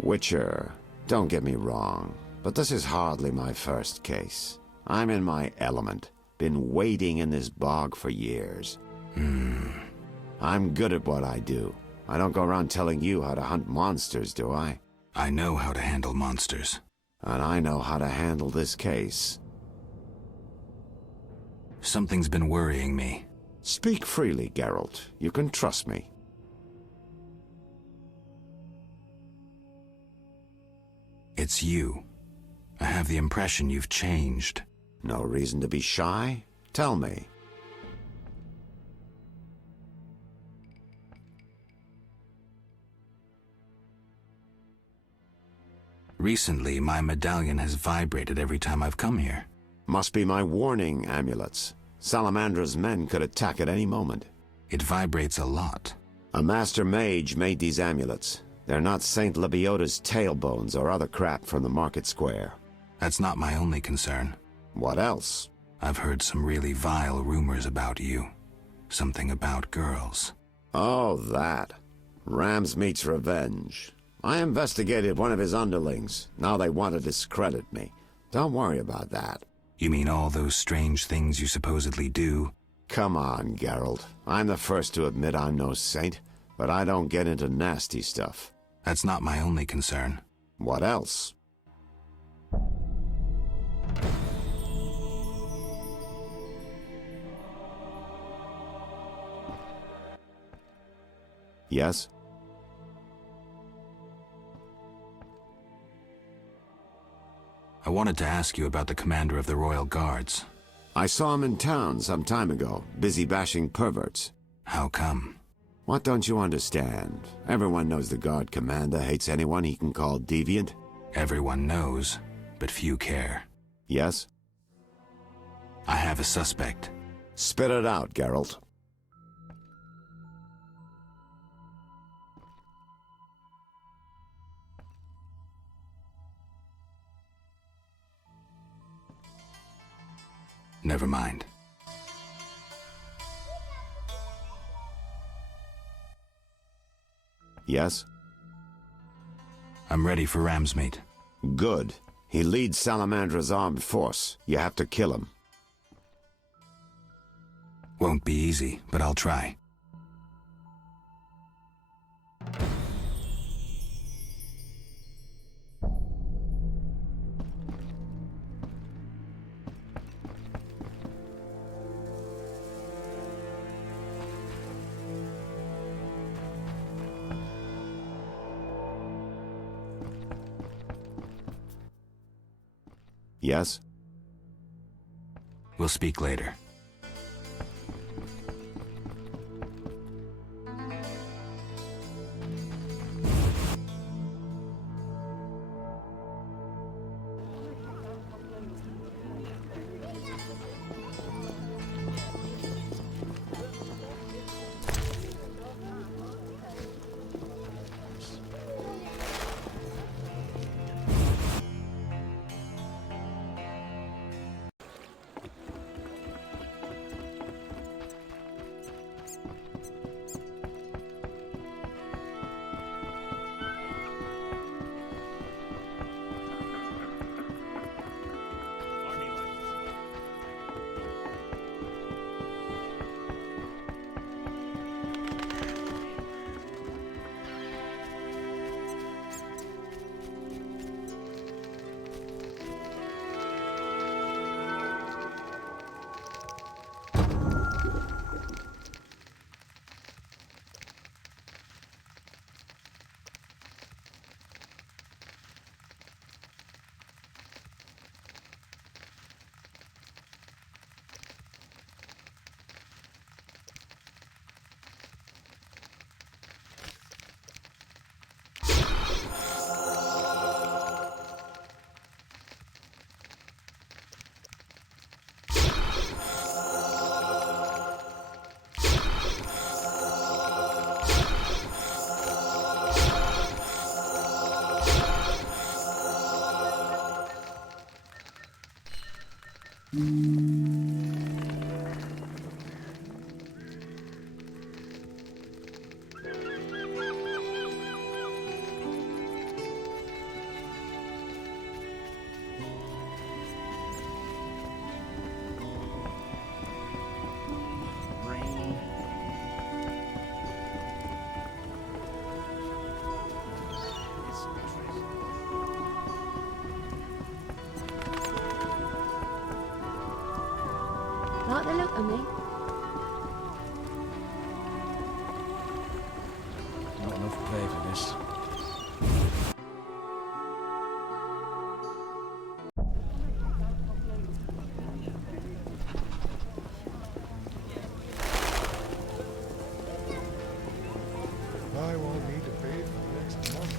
Witcher, don't get me wrong, but this is hardly my first case. I'm in my element. Been wading in this bog for years. I'm good at what I do. I don't go around telling you how to hunt monsters, do I? I know how to handle monsters. And I know how to handle this case. Something's been worrying me. Speak freely, Geralt. You can trust me. It's you. I have the impression you've changed. No reason to be shy? Tell me. Recently, my medallion has vibrated every time I've come here. Must be my warning amulets. Salamandra's men could attack at any moment. It vibrates a lot. A master mage made these amulets. They're not Saint Lebioda's tailbones or other crap from the market square. That's not my only concern. What else? I've heard some really vile rumors about you. Something about girls. Oh, that. Ramsmeet's revenge. I investigated one of his underlings. Now they want to discredit me. Don't worry about that. You mean all those strange things you supposedly do? Come on, Geralt. I'm the first to admit I'm no saint, but I don't get into nasty stuff. That's not my only concern. What else? Yes? I wanted to ask you about the commander of the Royal Guards. I saw him in town some time ago, busy bashing perverts. How come? What don't you understand? Everyone knows the Guard commander hates anyone he can call deviant. Everyone knows, but few care. Yes? I have a suspect. Spit it out, Geralt. Never mind. Yes? I'm ready for Ramsmeet. Good. He leads Salamandra's armed force. You have to kill him. Won't be easy, but I'll try. Yes? We'll speak later. Like the look of me? Not enough pay for this. I won't need to pay for next month.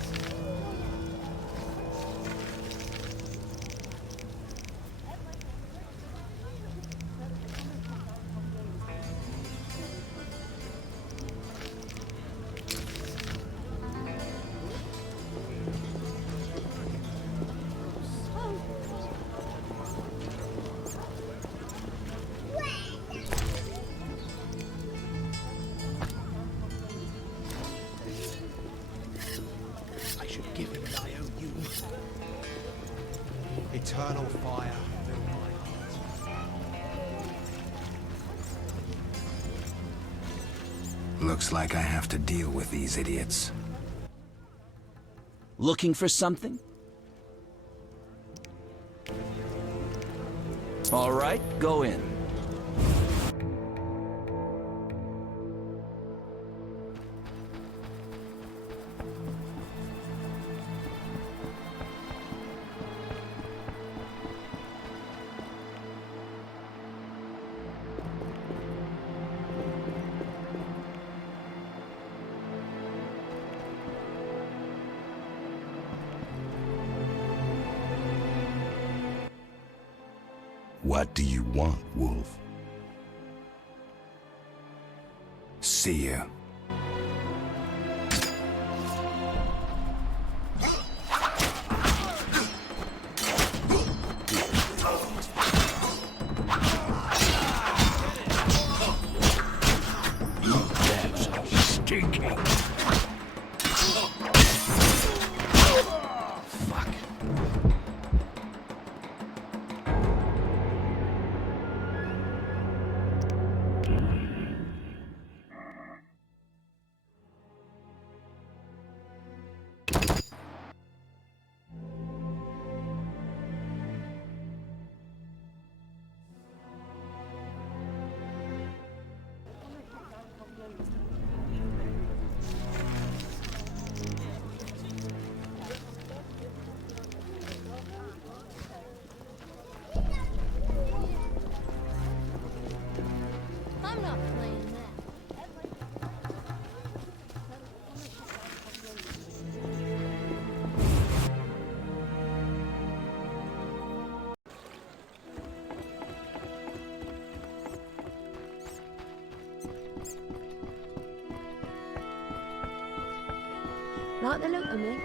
I should give him an IOU. Eternal fire fill my heart. Looks like I have to deal with these idiots. Looking for something? All right, go in. What do you want, Wolf? See you. That's stinking. I'm not playing that. Like the look of me?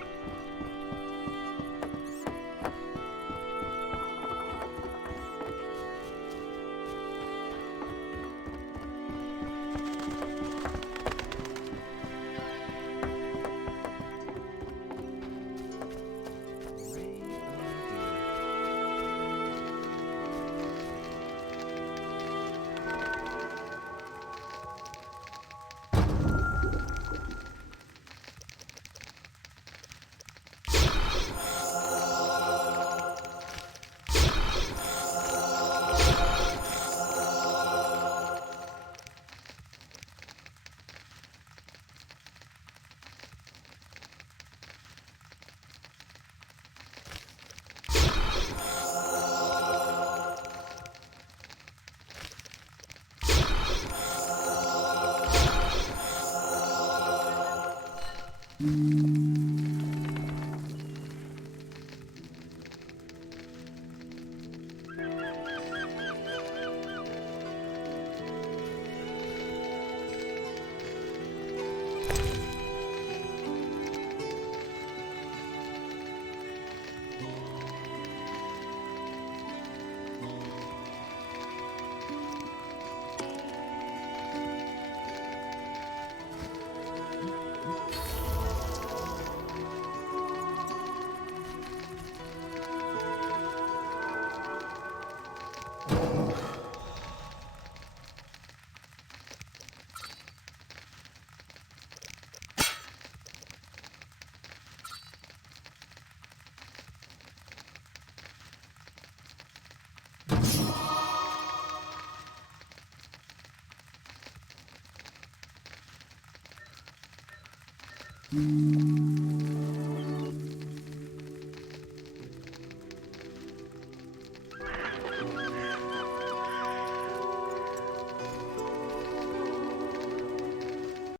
Thank you.